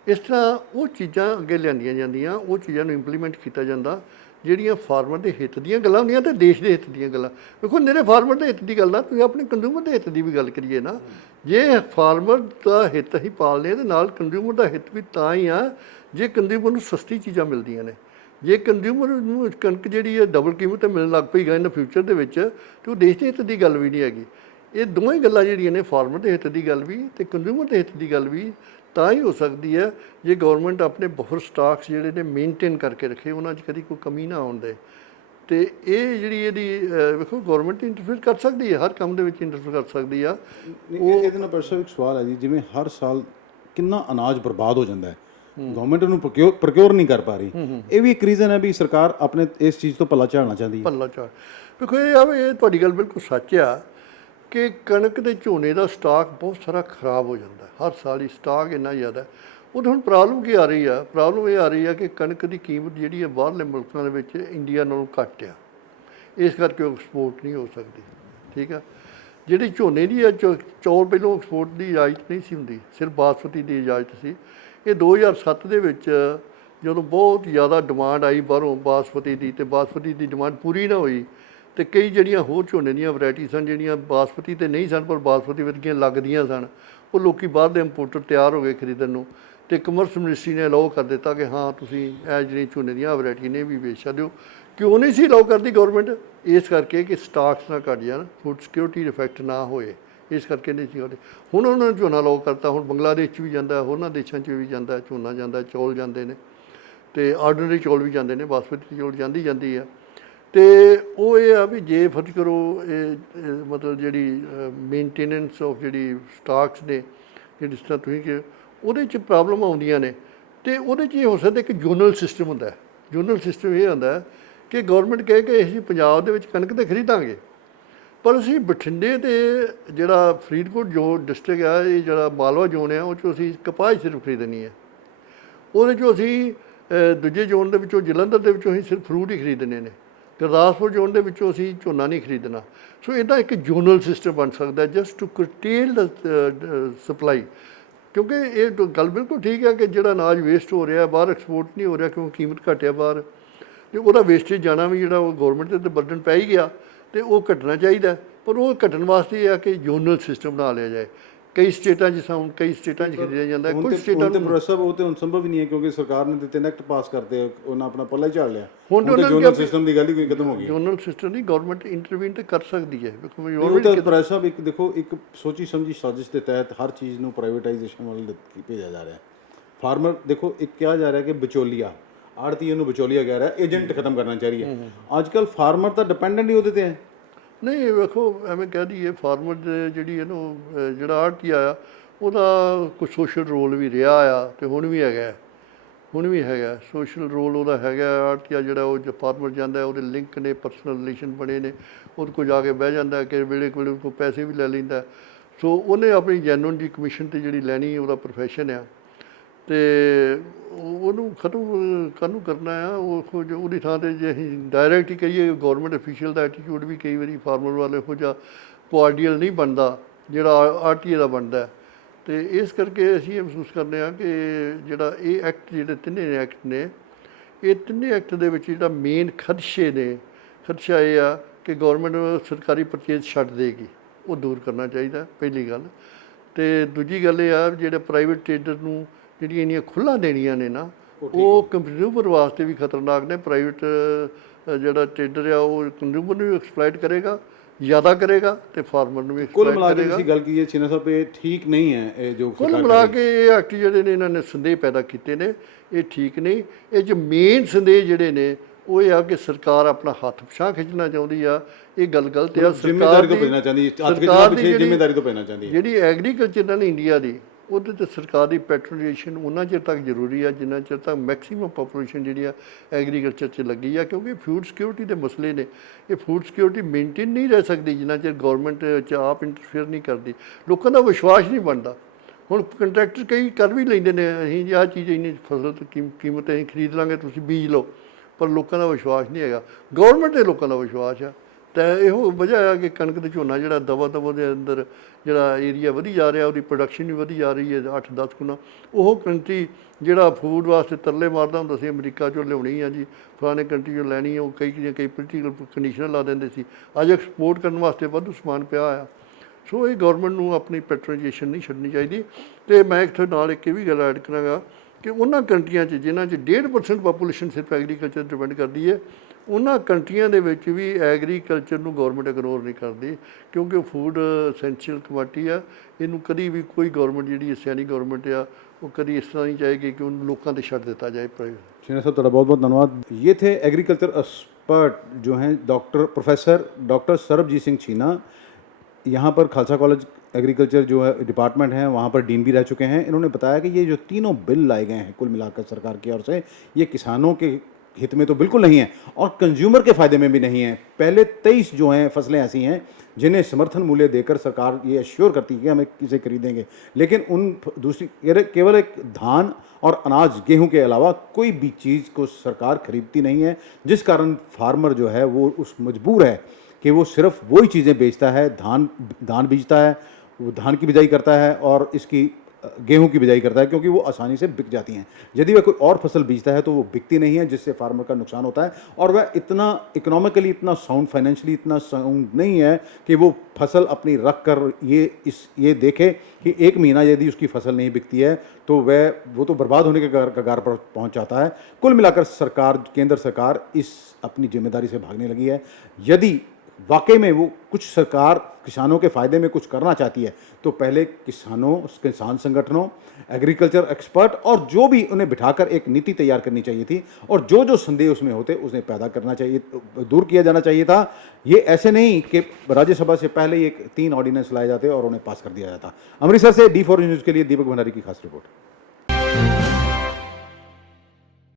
ਇਸ ਤਰ੍ਹਾਂ ਉਹ ਚੀਜ਼ਾਂ ਅੱਗੇ ਲਿਆਂਦੀਆਂ ਜਾਂਦੀਆਂ, ਉਹ ਚੀਜ਼ਾਂ ਨੂੰ ਇੰਪਲੀਮੈਂਟ ਕੀਤਾ ਜਾਂਦਾ ਜਿਹੜੀਆਂ ਫਾਰਮਰ ਦੇ ਹਿੱਤ ਦੀਆਂ ਗੱਲਾਂ ਹੁੰਦੀਆਂ ਅਤੇ ਦੇਸ਼ ਦੇ ਹਿੱਤ ਦੀਆਂ ਗੱਲਾਂ। ਵੇਖੋ, ਨਿਰੇ ਫਾਰਮਰ ਦੇ ਹਿੱਤ ਦੀ ਗੱਲ ਨਾ, ਤੁਸੀਂ ਆਪਣੇ ਕੰਜ਼ਿਊਮਰ ਦੇ ਹਿੱਤ ਦੀ ਵੀ ਗੱਲ ਕਰੀਏ ਨਾ। ਜੇ ਫਾਰਮਰ ਦਾ ਹਿੱਤ ਅਸੀਂ ਪਾਲਦੇ ਹਾਂ ਅਤੇ ਨਾਲ ਕੰਜ਼ਿਊਮਰ ਦਾ ਹਿੱਤ ਵੀ ਤਾਂ ਹੀ ਆ ਜੇ ਕੰਜ਼ਿਊਮਰ ਨੂੰ ਸਸਤੀ ਚੀਜ਼ਾਂ ਮਿਲਦੀਆਂ ਨੇ। ਜੇ ਕੰਜ਼ਿਊਮਰ ਨੂੰ ਕਣਕ ਜਿਹੜੀ ਹੈ ਡਬਲ ਕੀਮਤ 'ਤੇ ਮਿਲਣ ਲੱਗ ਪਈ ਇਨ ਫਿਊਚਰ ਦੇ ਵਿੱਚ, ਅਤੇ ਉਹ ਦੇਸ਼ ਦੇ ਹਿੱਤ ਦੀ ਗੱਲ ਵੀ ਨਹੀਂ ਹੈਗੀ। ਇਹ ਦੋਵੇਂ ਗੱਲਾਂ ਜਿਹੜੀਆਂ ਨੇ, ਫਾਰਮਰ ਦੇ ਹਿੱਤ ਦੀ ਗੱਲ ਵੀ ਅਤੇ ਕੰਜ਼ਿਊਮਰ ਦੇ ਹਿੱਤ ਦੀ ਗੱਲ ਵੀ, ਤਾਂ ਹੀ ਹੋ ਸਕਦੀ ਹੈ ਜੇ ਗੌਰਮੈਂਟ ਆਪਣੇ ਬਫਰ ਸਟਾਕਸ ਜਿਹੜੇ ਨੇ ਮੇਨਟੇਨ ਕਰਕੇ ਰੱਖੇ, ਉਹਨਾਂ 'ਚ ਕਦੀ ਕੋਈ ਕਮੀ ਨਾ ਆਉਣ ਦੇ। ਅਤੇ ਇਹ ਜਿਹੜੀ ਇਹਦੀ ਵੇਖੋ, ਗੌਰਮੈਂਟ ਇੰਟਰਫੇਅਰ ਕਰ ਸਕਦੀ ਹੈ, ਹਰ ਕੰਮ ਦੇ ਵਿੱਚ ਇੰਟਰਫੇਅਰ ਕਰ ਸਕਦੀ ਆ। ਉਹ ਇਹਦੇ ਨਾਲ ਪਰਸੋਂ ਇੱਕ ਸਵਾਲ ਹੈ ਜੀ, ਜਿਵੇਂ ਹਰ ਸਾਲ ਕਿੰਨਾ ਅਨਾਜ ਬਰਬਾਦ ਹੋ ਜਾਂਦਾ ਹੈ, ਗਵਰਨਮੈਂਟ ਉਹਨੂੰ ਪ੍ਰੋਕਿਓਰ ਨਹੀਂ ਕਰ ਪਾ ਰਹੀ, ਇਹ ਵੀ ਇੱਕ ਰੀਜ਼ਨ ਹੈ ਵੀ ਸਰਕਾਰ ਆਪਣੇ ਇਸ ਚੀਜ਼ ਤੋਂ ਪੱਲਾ ਝਾੜਨਾ ਚਾਹੁੰਦੀ ਹੈ। ਪੱਲਾ ਝਾੜ, ਵੇਖੋ ਇਹ ਆ ਵੀ ਇਹ ਤੁਹਾਡੀ ਗੱਲ ਬਿਲਕੁਲ ਸੱਚ ਆ ਕਿ ਕਣਕ ਦੇ ਝੋਨੇ ਦਾ ਸਟਾਕ ਬਹੁਤ ਸਾਰਾ ਖਰਾਬ ਹੋ ਜਾਂਦਾ ਹਰ ਸਾਲ ਹੀ, ਸਟਾਕ ਇੰਨਾ ਜ਼ਿਆਦਾ। ਉਹਦੇ ਹੁਣ ਪ੍ਰੋਬਲਮ ਕੀ ਆ ਰਹੀ ਆ? ਪ੍ਰੋਬਲਮ ਇਹ ਆ ਰਹੀ ਆ ਕਿ ਕਣਕ ਦੀ ਕੀਮਤ ਜਿਹੜੀ ਹੈ ਬਾਹਰਲੇ ਮੁਲਕਾਂ ਦੇ ਵਿੱਚ ਇੰਡੀਆ ਨਾਲੋਂ ਘੱਟ ਆ, ਇਸ ਕਰਕੇ ਉਹ ਐਕਸਪੋਰਟ ਨਹੀਂ ਹੋ ਸਕਦੀ। ਠੀਕ ਆ, ਜਿਹੜੀ ਝੋਨੇ ਦੀ ਆ ਚੌਲ ਪਹਿਲਾਂ ਐਕਸਪੋਰਟ ਦੀ ਇਜਾਜ਼ਤ ਨਹੀਂ ਸੀ ਹੁੰਦੀ, ਸਿਰਫ ਬਾਸਮਤੀ ਦੀ ਇਜਾਜ਼ਤ ਸੀ। ਇਹ 2007 ਦੇ ਵਿੱਚ ਜਦੋਂ ਬਹੁਤ ਜ਼ਿਆਦਾ ਡਿਮਾਂਡ ਆਈ ਬਾਹਰੋਂ ਬਾਸਮਤੀ ਦੀ, ਅਤੇ ਬਾਸਮਤੀ ਦੀ ਡਿਮਾਂਡ ਪੂਰੀ ਨਾ ਹੋਈ, ਅਤੇ ਕਈ ਜਿਹੜੀਆਂ ਹੋਰ ਝੋਨੇ ਦੀਆਂ ਵੈਰਾਇਟੀ ਸਨ ਜਿਹੜੀਆਂ ਬਾਸਮਤੀ 'ਤੇ ਨਹੀਂ ਸਨ ਪਰ ਬਾਸਮਤੀ ਵਰਗੀਆਂ ਲੱਗਦੀਆਂ ਸਨ, ਉਹ ਲੋਕ ਬਾਹਰ ਦੇ ਇੰਪੋਰਟਰ ਤਿਆਰ ਹੋ ਗਏ ਖਰੀਦਣ ਨੂੰ। ਅਤੇ ਕਮਰਸ ਮਿਨਿਸਟਰੀ ਨੇ ਅਲਾਓ ਕਰ ਦਿੱਤਾ ਕਿ ਹਾਂ ਤੁਸੀਂ ਇਹ ਜਿਹੜੀਆਂ ਝੋਨੇ ਦੀਆਂ ਵੈਰਾਇਟੀ ਨੇ ਵੀ ਵੇਚ ਸਕਦੇ ਹੋ। ਕਿਉਂ ਨਹੀਂ ਸੀ ਅਲਾਓ ਕਰਦੀ ਗੌਰਮੈਂਟ? ਇਸ ਕਰਕੇ ਕਿ ਸਟਾਕਸ ਨਾ ਘੱਟ ਜਾਣ, ਫੂਡ ਸਿਕਿਉਰਿਟੀ ਇਫੈਕਟ ਨਾ ਹੋਏ, ਇਸ ਕਰਕੇ ਨਹੀਂ ਸੀ ਕਰਦੇ। ਹੁਣ ਉਹਨਾਂ ਨੇ ਝੋਨਾ ਅਲਾਓ ਕਰਤਾ, ਹੁਣ ਬੰਗਲਾਦੇਸ਼ 'ਚ ਵੀ ਜਾਂਦਾ, ਹੋਰਨਾਂ ਦੇਸ਼ਾਂ 'ਚ ਵੀ ਜਾਂਦਾ, ਝੋਨਾ ਜਾਂਦਾ, ਚੌਲ ਜਾਂਦੇ ਨੇ, ਅਤੇ ਆਰਡੀਨਰੀ ਚੌਲ ਵੀ ਜਾਂਦੇ ਨੇ, ਬਾਸਮਤੀ ਚੌਲ ਜਾਂਦੀ ਆ। ਅਤੇ ਉਹ ਇਹ ਆ ਵੀ ਜੇ ਫਰਜ਼ ਕਰੋ ਇਹ ਮਤਲਬ ਜਿਹੜੀ ਮੇਨਟੇਨੈਂਸ ਆਫ ਜਿਹੜੀ ਸਟਾਕਸ ਨੇ, ਜਿਸ ਤਰ੍ਹਾਂ ਤੁਸੀਂ ਕਿ ਉਹਦੇ 'ਚ ਪ੍ਰੋਬਲਮ ਆਉਂਦੀਆਂ ਨੇ, ਅਤੇ ਉਹਦੇ 'ਚ ਇਹ ਹੋ ਸਕਦਾ ਕਿ ਜ਼ੋਨਲ ਸਿਸਟਮ ਹੁੰਦਾ। ਜ਼ੋਨਲ ਸਿਸਟਮ ਇਹ ਹੁੰਦਾ ਕਿ ਗੌਰਮੈਂਟ ਕਹੇ ਕਿ ਅਸੀਂ ਪੰਜਾਬ ਦੇ ਵਿੱਚ ਕਣਕ ਤਾਂ ਖਰੀਦਾਂਗੇ, ਪਰ ਅਸੀਂ ਬਠਿੰਡੇ ਤੇ ਜਿਹੜਾ ਫਰੀਦਕੋਟ ਜੋ ਡਿਸਟ੍ਰਿਕਟ ਆ, ਇਹ ਜਿਹੜਾ ਮਾਲਵਾ ਜ਼ੋਨ ਆ, ਉਹ 'ਚੋਂ ਅਸੀਂ ਕਪਾਹ ਹੀ ਸਿਰਫ ਖਰੀਦਣੀ ਹੈ। ਉਹਦੇ 'ਚੋਂ ਅਸੀਂ ਦੂਜੇ ਜ਼ੋਨ ਦੇ ਵਿੱਚੋਂ ਜਲੰਧਰ ਦੇ ਵਿੱਚੋਂ ਅਸੀਂ ਸਿਰਫ ਫਰੂਟ ਹੀ ਖਰੀਦਣੇ ਨੇ। ਗੁਰਦਾਸਪੁਰ ਜ਼ੋਨ ਦੇ ਵਿੱਚੋਂ ਅਸੀਂ ਝੋਨਾ ਨਹੀਂ ਖਰੀਦਣਾ। ਸੋ ਇਹਦਾ ਇੱਕ ਜ਼ੋਨਲ ਸਿਸਟਮ ਬਣ ਸਕਦਾ ਜਸਟ ਟੂ ਕਰਟੇਲ ਦ ਸਪਲਾਈ, ਕਿਉਂਕਿ ਇਹ ਗੱਲ ਬਿਲਕੁਲ ਠੀਕ ਹੈ ਕਿ ਜਿਹੜਾ ਅਨਾਜ ਵੇਸਟ ਹੋ ਰਿਹਾ ਬਾਹਰ ਐਕਸਪੋਰਟ ਨਹੀਂ ਹੋ ਰਿਹਾ ਕਿਉਂਕਿ ਕੀਮਤ ਘਟਿਆ ਬਾਹਰ, ਤੇ ਉਹਦਾ ਵੇਸਟੇਜ ਜਾਣਾ ਵੀ ਜਿਹੜਾ ਉਹ ਗੌਰਮੈਂਟ 'ਤੇ ਬਰਡਨ ਪੈ ਹੀ ਗਿਆ, ਤੇ ਉਹ ਘਟਣਾ ਚਾਹੀਦਾ। ਪਰ ਉਹ ਘਟਣ ਵਾਸਤੇ ਇਹ ਆ ਕਿ ਜ਼ੋਨਲ ਸਿਸਟਮ ਬਣਾ ਲਿਆ ਜਾਏ। ਕਈ ਸਟੇਟਾਂ 'ਚ ਕਈ ਸਟੇਟਾਂ 'ਚ ਖਰੀਦਿਆ ਜਾਂਦਾ, ਕੁਝ ਸਟੇਟਾਂ ਨੂੰ ਪ੍ਰੋਸੈਸ ਉਹ ਤੇ ਹੁਣ ਸੰਭਵ ਹੀ ਨਹੀਂ ਹੈ ਕਿਉਂਕਿ ਸਰਕਾਰ ਨੇ ਤਿੰਨ ਐਕਟ ਪਾਸ ਕਰਤੇ, ਉਹਨਾਂ ਆਪਣਾ ਪੱਲਾ ਹੀ ਝਾੜ ਲਿਆ। ਹੁਣ ਤੇ ਜ਼ੋਨਲ ਸਿਸਟਮ ਦੀ ਗੱਲ ਹੀ ਕੋਈ ਖਤਮ ਹੋ ਗਈ। ਜ਼ੋਨਲ ਸਿਸਟਮ ਨਹੀਂ, ਗਵਰਨਮੈਂਟ ਇੰਟਰਵੀਨ ਤੇ ਕਰ ਸਕਦੀ ਹੈ। ਉਹ ਤਾਂ ਪ੍ਰੈਸ ਸਾਹਿਬ ਇੱਕ ਦੇਖੋ, ਇੱਕ ਸੋਚੀ ਸਮਝੀ ਸਾਜ਼ਿਸ਼ ਦੇ ਤਹਿਤ ਹਰ ਚੀਜ਼ ਨੂੰ ਪ੍ਰਾਈਵੇਟਾਈਜੇਸ਼ਨ ਵੱਲ ਭੇਜਿਆ ਜਾ ਰਿਹਾ। ਫਾਰਮਰ ਦੇਖੋ, ਇੱਕ ਕਿਹਾ ਜਾ ਰਿਹਾ ਕਿ ਵਿਚੋਲੀਆ ਆੜਤੀਏ ਨੂੰ ਵਿਚੋਲੀਆ ਕਹਿ ਰਿਹਾ, ਏਜੰਟ ਖਤਮ ਕਰਨਾ ਚਾਹ ਰਹੀ ਹੈ। ਅੱਜ ਕੱਲ੍ਹ ਫਾਰਮਰ ਤਾਂ ਡਿਪੈਂਡੈਂਟ ਹੀ ਉਹਦੇ ਤੇ ਹੈ। ਨਹੀਂ ਵੇਖੋ, ਐਵੇਂ ਕਹਿ ਦਈਏ ਫਾਰਮਰ ਦੇ ਜਿਹੜੀ ਇਹਨੂੰ ਜਿਹੜਾ ਆੜਤੀਆ ਆ ਉਹਦਾ ਕੁਛ ਸੋਸ਼ਲ ਰੋਲ ਵੀ ਰਿਹਾ ਆ, ਤੇ ਹੁਣ ਵੀ ਹੈਗਾ ਸੋਸ਼ਲ ਰੋਲ ਉਹਦਾ ਹੈਗਾ। ਆੜਤੀਆ ਜਿਹੜਾ ਉਹ ਫਾਰਮਰ ਜਾਂਦਾ, ਉਹਦੇ ਲਿੰਕ ਨੇ, ਪਰਸਨਲ ਰਿਲੇਸ਼ਨ ਬਣੇ ਨੇ, ਉਹਦੇ ਕੋਲ ਜਾ ਕੇ ਬਹਿ ਜਾਂਦਾ, ਕਿ ਵੇਲੇ ਕੋਲ ਕੋਈ ਪੈਸੇ ਵੀ ਲੈ ਲੈਂਦਾ। ਸੋ ਉਹਨੇ ਆਪਣੀ ਜੈਨੂਨ ਦੀ ਕਮਿਸ਼ਨ 'ਤੇ ਜਿਹੜੀ ਲੈਣੀ ਉਹਦਾ ਪ੍ਰੋਫੈਸ਼ਨ ਆ, ਤੇ ਉਹਨੂੰ ਖਤਮ ਕਾਹਨੂੰ ਕਰਨਾ ਆ। ਉਹਦੀ ਥਾਂ 'ਤੇ ਜੇ ਅਸੀਂ ਡਾਇਰੈਕਟ ਹੀ ਕਹੀਏ, ਗੌਰਮੈਂਟ ਅਫੀਸ਼ੀਅਲ ਦਾ ਐਟੀਟਿਊਡ ਵੀ ਕਈ ਵਾਰੀ ਫਾਰਮਰ ਵਾਲੇ ਇਹੋ ਜਿਹਾ ਕੋਆਰਡੀਅਲ ਨਹੀਂ ਬਣਦਾ ਜਿਹੜਾ ਆਰਟੀਏ ਦਾ ਬਣਦਾ। ਤੇ ਇਸ ਕਰਕੇ ਅਸੀਂ ਇਹ ਮਹਿਸੂਸ ਕਰਦੇ ਹਾਂ ਕਿ ਜਿਹੜਾ ਇਹ ਐਕਟ, ਜਿਹੜੇ ਤਿੰਨੇ ਐਕਟ ਨੇ, ਇਹ ਤਿੰਨੇ ਐਕਟ ਦੇ ਵਿੱਚ ਜਿਹੜਾ ਮੇਨ ਖਦਸ਼ਾ ਇਹ ਆ ਕਿ ਗੌਰਮੈਂਟ ਸਰਕਾਰੀ ਪਰਚੇਜ਼ ਛੱਡ ਦੇਗੀ, ਉਹ ਦੂਰ ਕਰਨਾ ਚਾਹੀਦਾ ਪਹਿਲੀ ਗੱਲ। ਤੇ ਦੂਜੀ ਗੱਲ ਇਹ ਆ ਜਿਹੜੇ ਪ੍ਰਾਈਵੇਟ ਟਰੇਡਰ ਨੂੰ ਜਿਹੜੀਆਂ ਇੰਨੀਆਂ ਖੁੱਲ੍ਹਾਂ ਦੇਣੀਆਂ ਨੇ ਨਾ, ਉਹ ਕੰਜ਼ਿਊਮਰ ਵਾਸਤੇ ਵੀ ਖਤਰਨਾਕ ਨੇ। ਪ੍ਰਾਈਵੇਟ ਜਿਹੜਾ ਟਰੇਡਰ ਆ ਉਹ ਕੰਜ਼ਿਊਮਰ ਨੂੰ ਵੀ ਐਕਸਪਲਾਈਟ ਕਰੇਗਾ, ਜ਼ਿਆਦਾ ਕਰੇਗਾ, ਤੇ ਫਾਰਮਰ ਨੂੰ ਵੀ ਕੁੱਲ ਮਿਲਾ ਕੇ ਅਸੀਂ ਗੱਲ ਕੀਏ ਚੀਨਾ ਸਾਹਿਬ, ਇਹ ਠੀਕ ਨਹੀਂ ਹੈ। ਇਹ ਜੋ ਕੁੱਲ ਮਿਲਾ ਕੇ ਇਹ ਐਕਟ ਜਿਹੜੇ ਨੇ ਇਹਨਾਂ ਨੇ ਸੰਦੇਹ ਪੈਦਾ ਕੀਤੇ ਨੇ, ਇਹ ਠੀਕ ਨਹੀਂ। ਇਹ 'ਚ ਮੇਨ ਸੰਦੇਹ ਜਿਹੜੇ ਨੇ ਉਹ ਇਹ ਆ ਕਿ ਸਰਕਾਰ ਆਪਣਾ ਹੱਥ ਪਿਛਾਂਹ ਖਿੱਚਣਾ ਚਾਹੁੰਦੀ ਆ। ਇਹ ਗੱਲ ਗਲਤ ਆ। ਜ਼ਿੰਮੇਵਾਰੀ ਤੋਂ ਭੇਜਣਾ ਚਾਹੁੰਦੀ, ਸਰਕਾਰ ਦੀ ਜ਼ਿੰਮੇਵਾਰੀ ਤੋਂ ਭੇਜਣਾ ਚਾਹੁੰਦੀ ਹੈ। ਜਿਹੜੀ ਐਗਰੀਕਲਚਰ ਨਾਲ ਇੰਡੀਆ ਦੀ, ਉਹਦੇ 'ਤੇ ਸਰਕਾਰ ਦੀ ਪੈਟਰੋਨਾਈਜੇਸ਼ਨ ਉਹਨਾਂ ਚਿਰ ਤੱਕ ਜ਼ਰੂਰੀ ਆ ਜਿੰਨਾ ਚਿਰ ਤੱਕ ਮੈਕਸੀਮਮ ਪਾਪੂਲੇਸ਼ਨ ਜਿਹੜੀ ਆ ਐਗਰੀਕਲਚਰ 'ਚ ਲੱਗੀ ਆ, ਕਿਉਂਕਿ ਫੂਡ ਸਿਕਿਉਰਿਟੀ ਦੇ ਮਸਲੇ ਨੇ। ਇਹ ਫੂਡ ਸਿਕਿਉਰਿਟੀ ਮੇਨਟੇਨ ਨਹੀਂ ਰਹਿ ਸਕਦੀ ਜਿੰਨਾ ਚਿਰ ਗੌਰਮੈਂਟ 'ਚ ਆਪ ਇੰਟਰਫੇਅਰ ਨਹੀਂ ਕਰਦੀ। ਲੋਕਾਂ ਦਾ ਵਿਸ਼ਵਾਸ ਨਹੀਂ ਬਣਦਾ। ਹੁਣ ਕੰਟਰੈਕਟਰ ਕਈ ਕਰ ਵੀ ਲੈਂਦੇ ਨੇ, ਅਸੀਂ ਜੀ ਆਹ ਚੀਜ਼ ਇੰਨੀ ਫਸਲ ਤੇ ਕੀਮਤ ਅਸੀਂ ਖਰੀਦ ਲਾਂਗੇ, ਤੁਸੀਂ ਬੀਜ ਲਓ, ਪਰ ਲੋਕਾਂ ਦਾ ਵਿਸ਼ਵਾਸ ਨਹੀਂ ਹੈਗਾ। ਗੌਰਮੈਂਟ 'ਤੇ ਲੋਕਾਂ ਦਾ ਵਿਸ਼ਵਾਸ ਆ। ਤਾਂ ਇਹੋ ਵਜ੍ਹਾ ਆ ਕਿ ਕਣਕ ਤੇ ਝੋਨਾ ਜਿਹੜਾ ਦਵਾ ਦੇ ਅੰਦਰ ਜਿਹੜਾ ਏਰੀਆ ਵਧੀ ਜਾ ਰਿਹਾ, ਉਹਦੀ ਪ੍ਰੋਡਕਸ਼ਨ ਵੀ ਵਧੀ ਜਾ ਰਹੀ ਹੈ 8-10 ਗੁਣਾ। ਉਹ ਕੰਟਰੀ ਜਿਹੜਾ ਫੂਡ ਵਾਸਤੇ ਤਰਲੇ ਮਾਰਦਾ ਹੁੰਦਾ ਸੀ, ਅਮਰੀਕਾ 'ਚੋਂ ਲਿਆਉਣੀ ਆ ਜੀ, ਫਲਾਣੇ ਕੰਟਰੀ 'ਚੋਂ ਲੈਣੀ ਆ, ਉਹ ਕਈ ਪੋਲੀਟੀਕਲ ਕੰਡੀਸ਼ਨਾਂ ਲਾ ਦਿੰਦੇ ਸੀ। ਅੱਜ ਐਕਸਪੋਰਟ ਕਰਨ ਵਾਸਤੇ ਵਾਧੂ ਸਮਾਨ ਪਿਆ ਆ। ਸੋ ਇਹ ਗੌਰਮੈਂਟ ਨੂੰ ਆਪਣੀ ਪੈਟਰੋਨਾਈਜੇਸ਼ਨ ਨਹੀਂ ਛੱਡਣੀ ਚਾਹੀਦੀ। ਅਤੇ ਮੈਂ ਇੱਥੇ ਨਾਲ ਇੱਕ ਇਹ ਵੀ ਗੱਲ ਐਡ ਕਰਾਂਗਾ ਕਿ ਉਹਨਾਂ ਕੰਟਰੀਆਂ 'ਚ ਜਿਨ੍ਹਾਂ 'ਚ 1.5% ਪਾਪੂਲੇਸ਼ਨ ਸਿਰਫ ਐਗਰੀਕਲਚਰ ਡਿਪੈਂਡ ਕਰਦੀ ਹੈ, ਉਹਨਾਂ ਕੰਟਰੀਆਂ ਦੇ ਵਿੱਚ ਵੀ ਐਗਰੀਕਲਚਰ ਨੂੰ ਗੌਰਮੈਂਟ ਇਗਨੋਰ ਨਹੀਂ ਕਰਦੀ, ਕਿਉਂਕਿ ਉਹ ਫੂਡ ਅਸੈਂਸ਼ੀਅਲ ਕਮੋਡਿਟੀ ਆ। ਇਹਨੂੰ ਕਦੀ ਵੀ ਕੋਈ ਗੌਰਮੈਂਟ ਜਿਹੜੀ ਸਿਆਣੀ ਗੌਰਮੈਂਟ ਆ, ਉਹ ਕਦੀ ਇਸ ਤਰ੍ਹਾਂ ਨਹੀਂ ਚਾਹੇਗੀ ਕਿ ਉਹਨੂੰ लोगों से छड़ देता जाए प्राइवेट। चीना साहब थोड़ा बहुत बहुत धन्यवाद। ये थे एग्रीकल्चर एक्सपर्ट जो हैं डॉक्टर सरबजीत सिंह छीना। यहाँ पर खालसा कॉलेज एग्रीकल्चर जो है डिपार्टमेंट है वहाँ पर डीन भी रह चुके हैं। इन्होंने बताया कि ये जो तीनों बिल लाए गए हैं कुल मिलाकर सरकार की ओर से, ये किसानों के हित में तो बिल्कुल नहीं है और कंज्यूमर के फ़ायदे में भी नहीं है। पहले 23 जो हैं फसलें ऐसी हैं जिन्हें समर्थन मूल्य देकर सरकार ये एश्योर करती है कि हम इसे खरीदेंगे, लेकिन उन दूसरी केवल एक धान और अनाज गेहूं के अलावा कोई भी चीज़ को सरकार खरीदती नहीं है, जिस कारण फार्मर जो है वो उस मजबूर है कि वो सिर्फ वही चीज़ें बेचता है। धान बीजता है, वो धान की बिजाई करता है और इसकी गेहूं की बिजाई करता है, क्योंकि वो आसानी से बिक जाती हैं। यदि वह कोई और फसल बीजता है तो वो बिकती नहीं है, जिससे फार्मर का नुकसान होता है और वह इतना इकोनॉमिकली इतना साउंड, फाइनेंशियली इतना साउंड नहीं है कि वो फसल अपनी रख कर ये देखे कि एक महीना यदि उसकी फसल नहीं बिकती है तो वो तो बर्बाद होने के कगार पर पहुंच जाता है। कुल मिलाकर केंद्र सरकार इस अपनी जिम्मेदारी से भागने लगी है। यदि वाकई में वो कुछ सरकार किसानों के फ़ायदे में कुछ करना चाहती है तो पहले किसान संगठनों, एग्रीकल्चर एक्सपर्ट और जो भी उन्हें बिठाकर एक नीति तैयार करनी चाहिए थी और जो संदेह उसमें होते उन्हें पैदा करना चाहिए, दूर किया जाना चाहिए था। ये ऐसे नहीं कि राज्यसभा से पहले ही 3 ऑर्डिनेंस लाए जाते और उन्हें पास कर दिया जाता। अमृतसर से D4 न्यूज़ के लिए दीपक भंडारी की खास रिपोर्ट।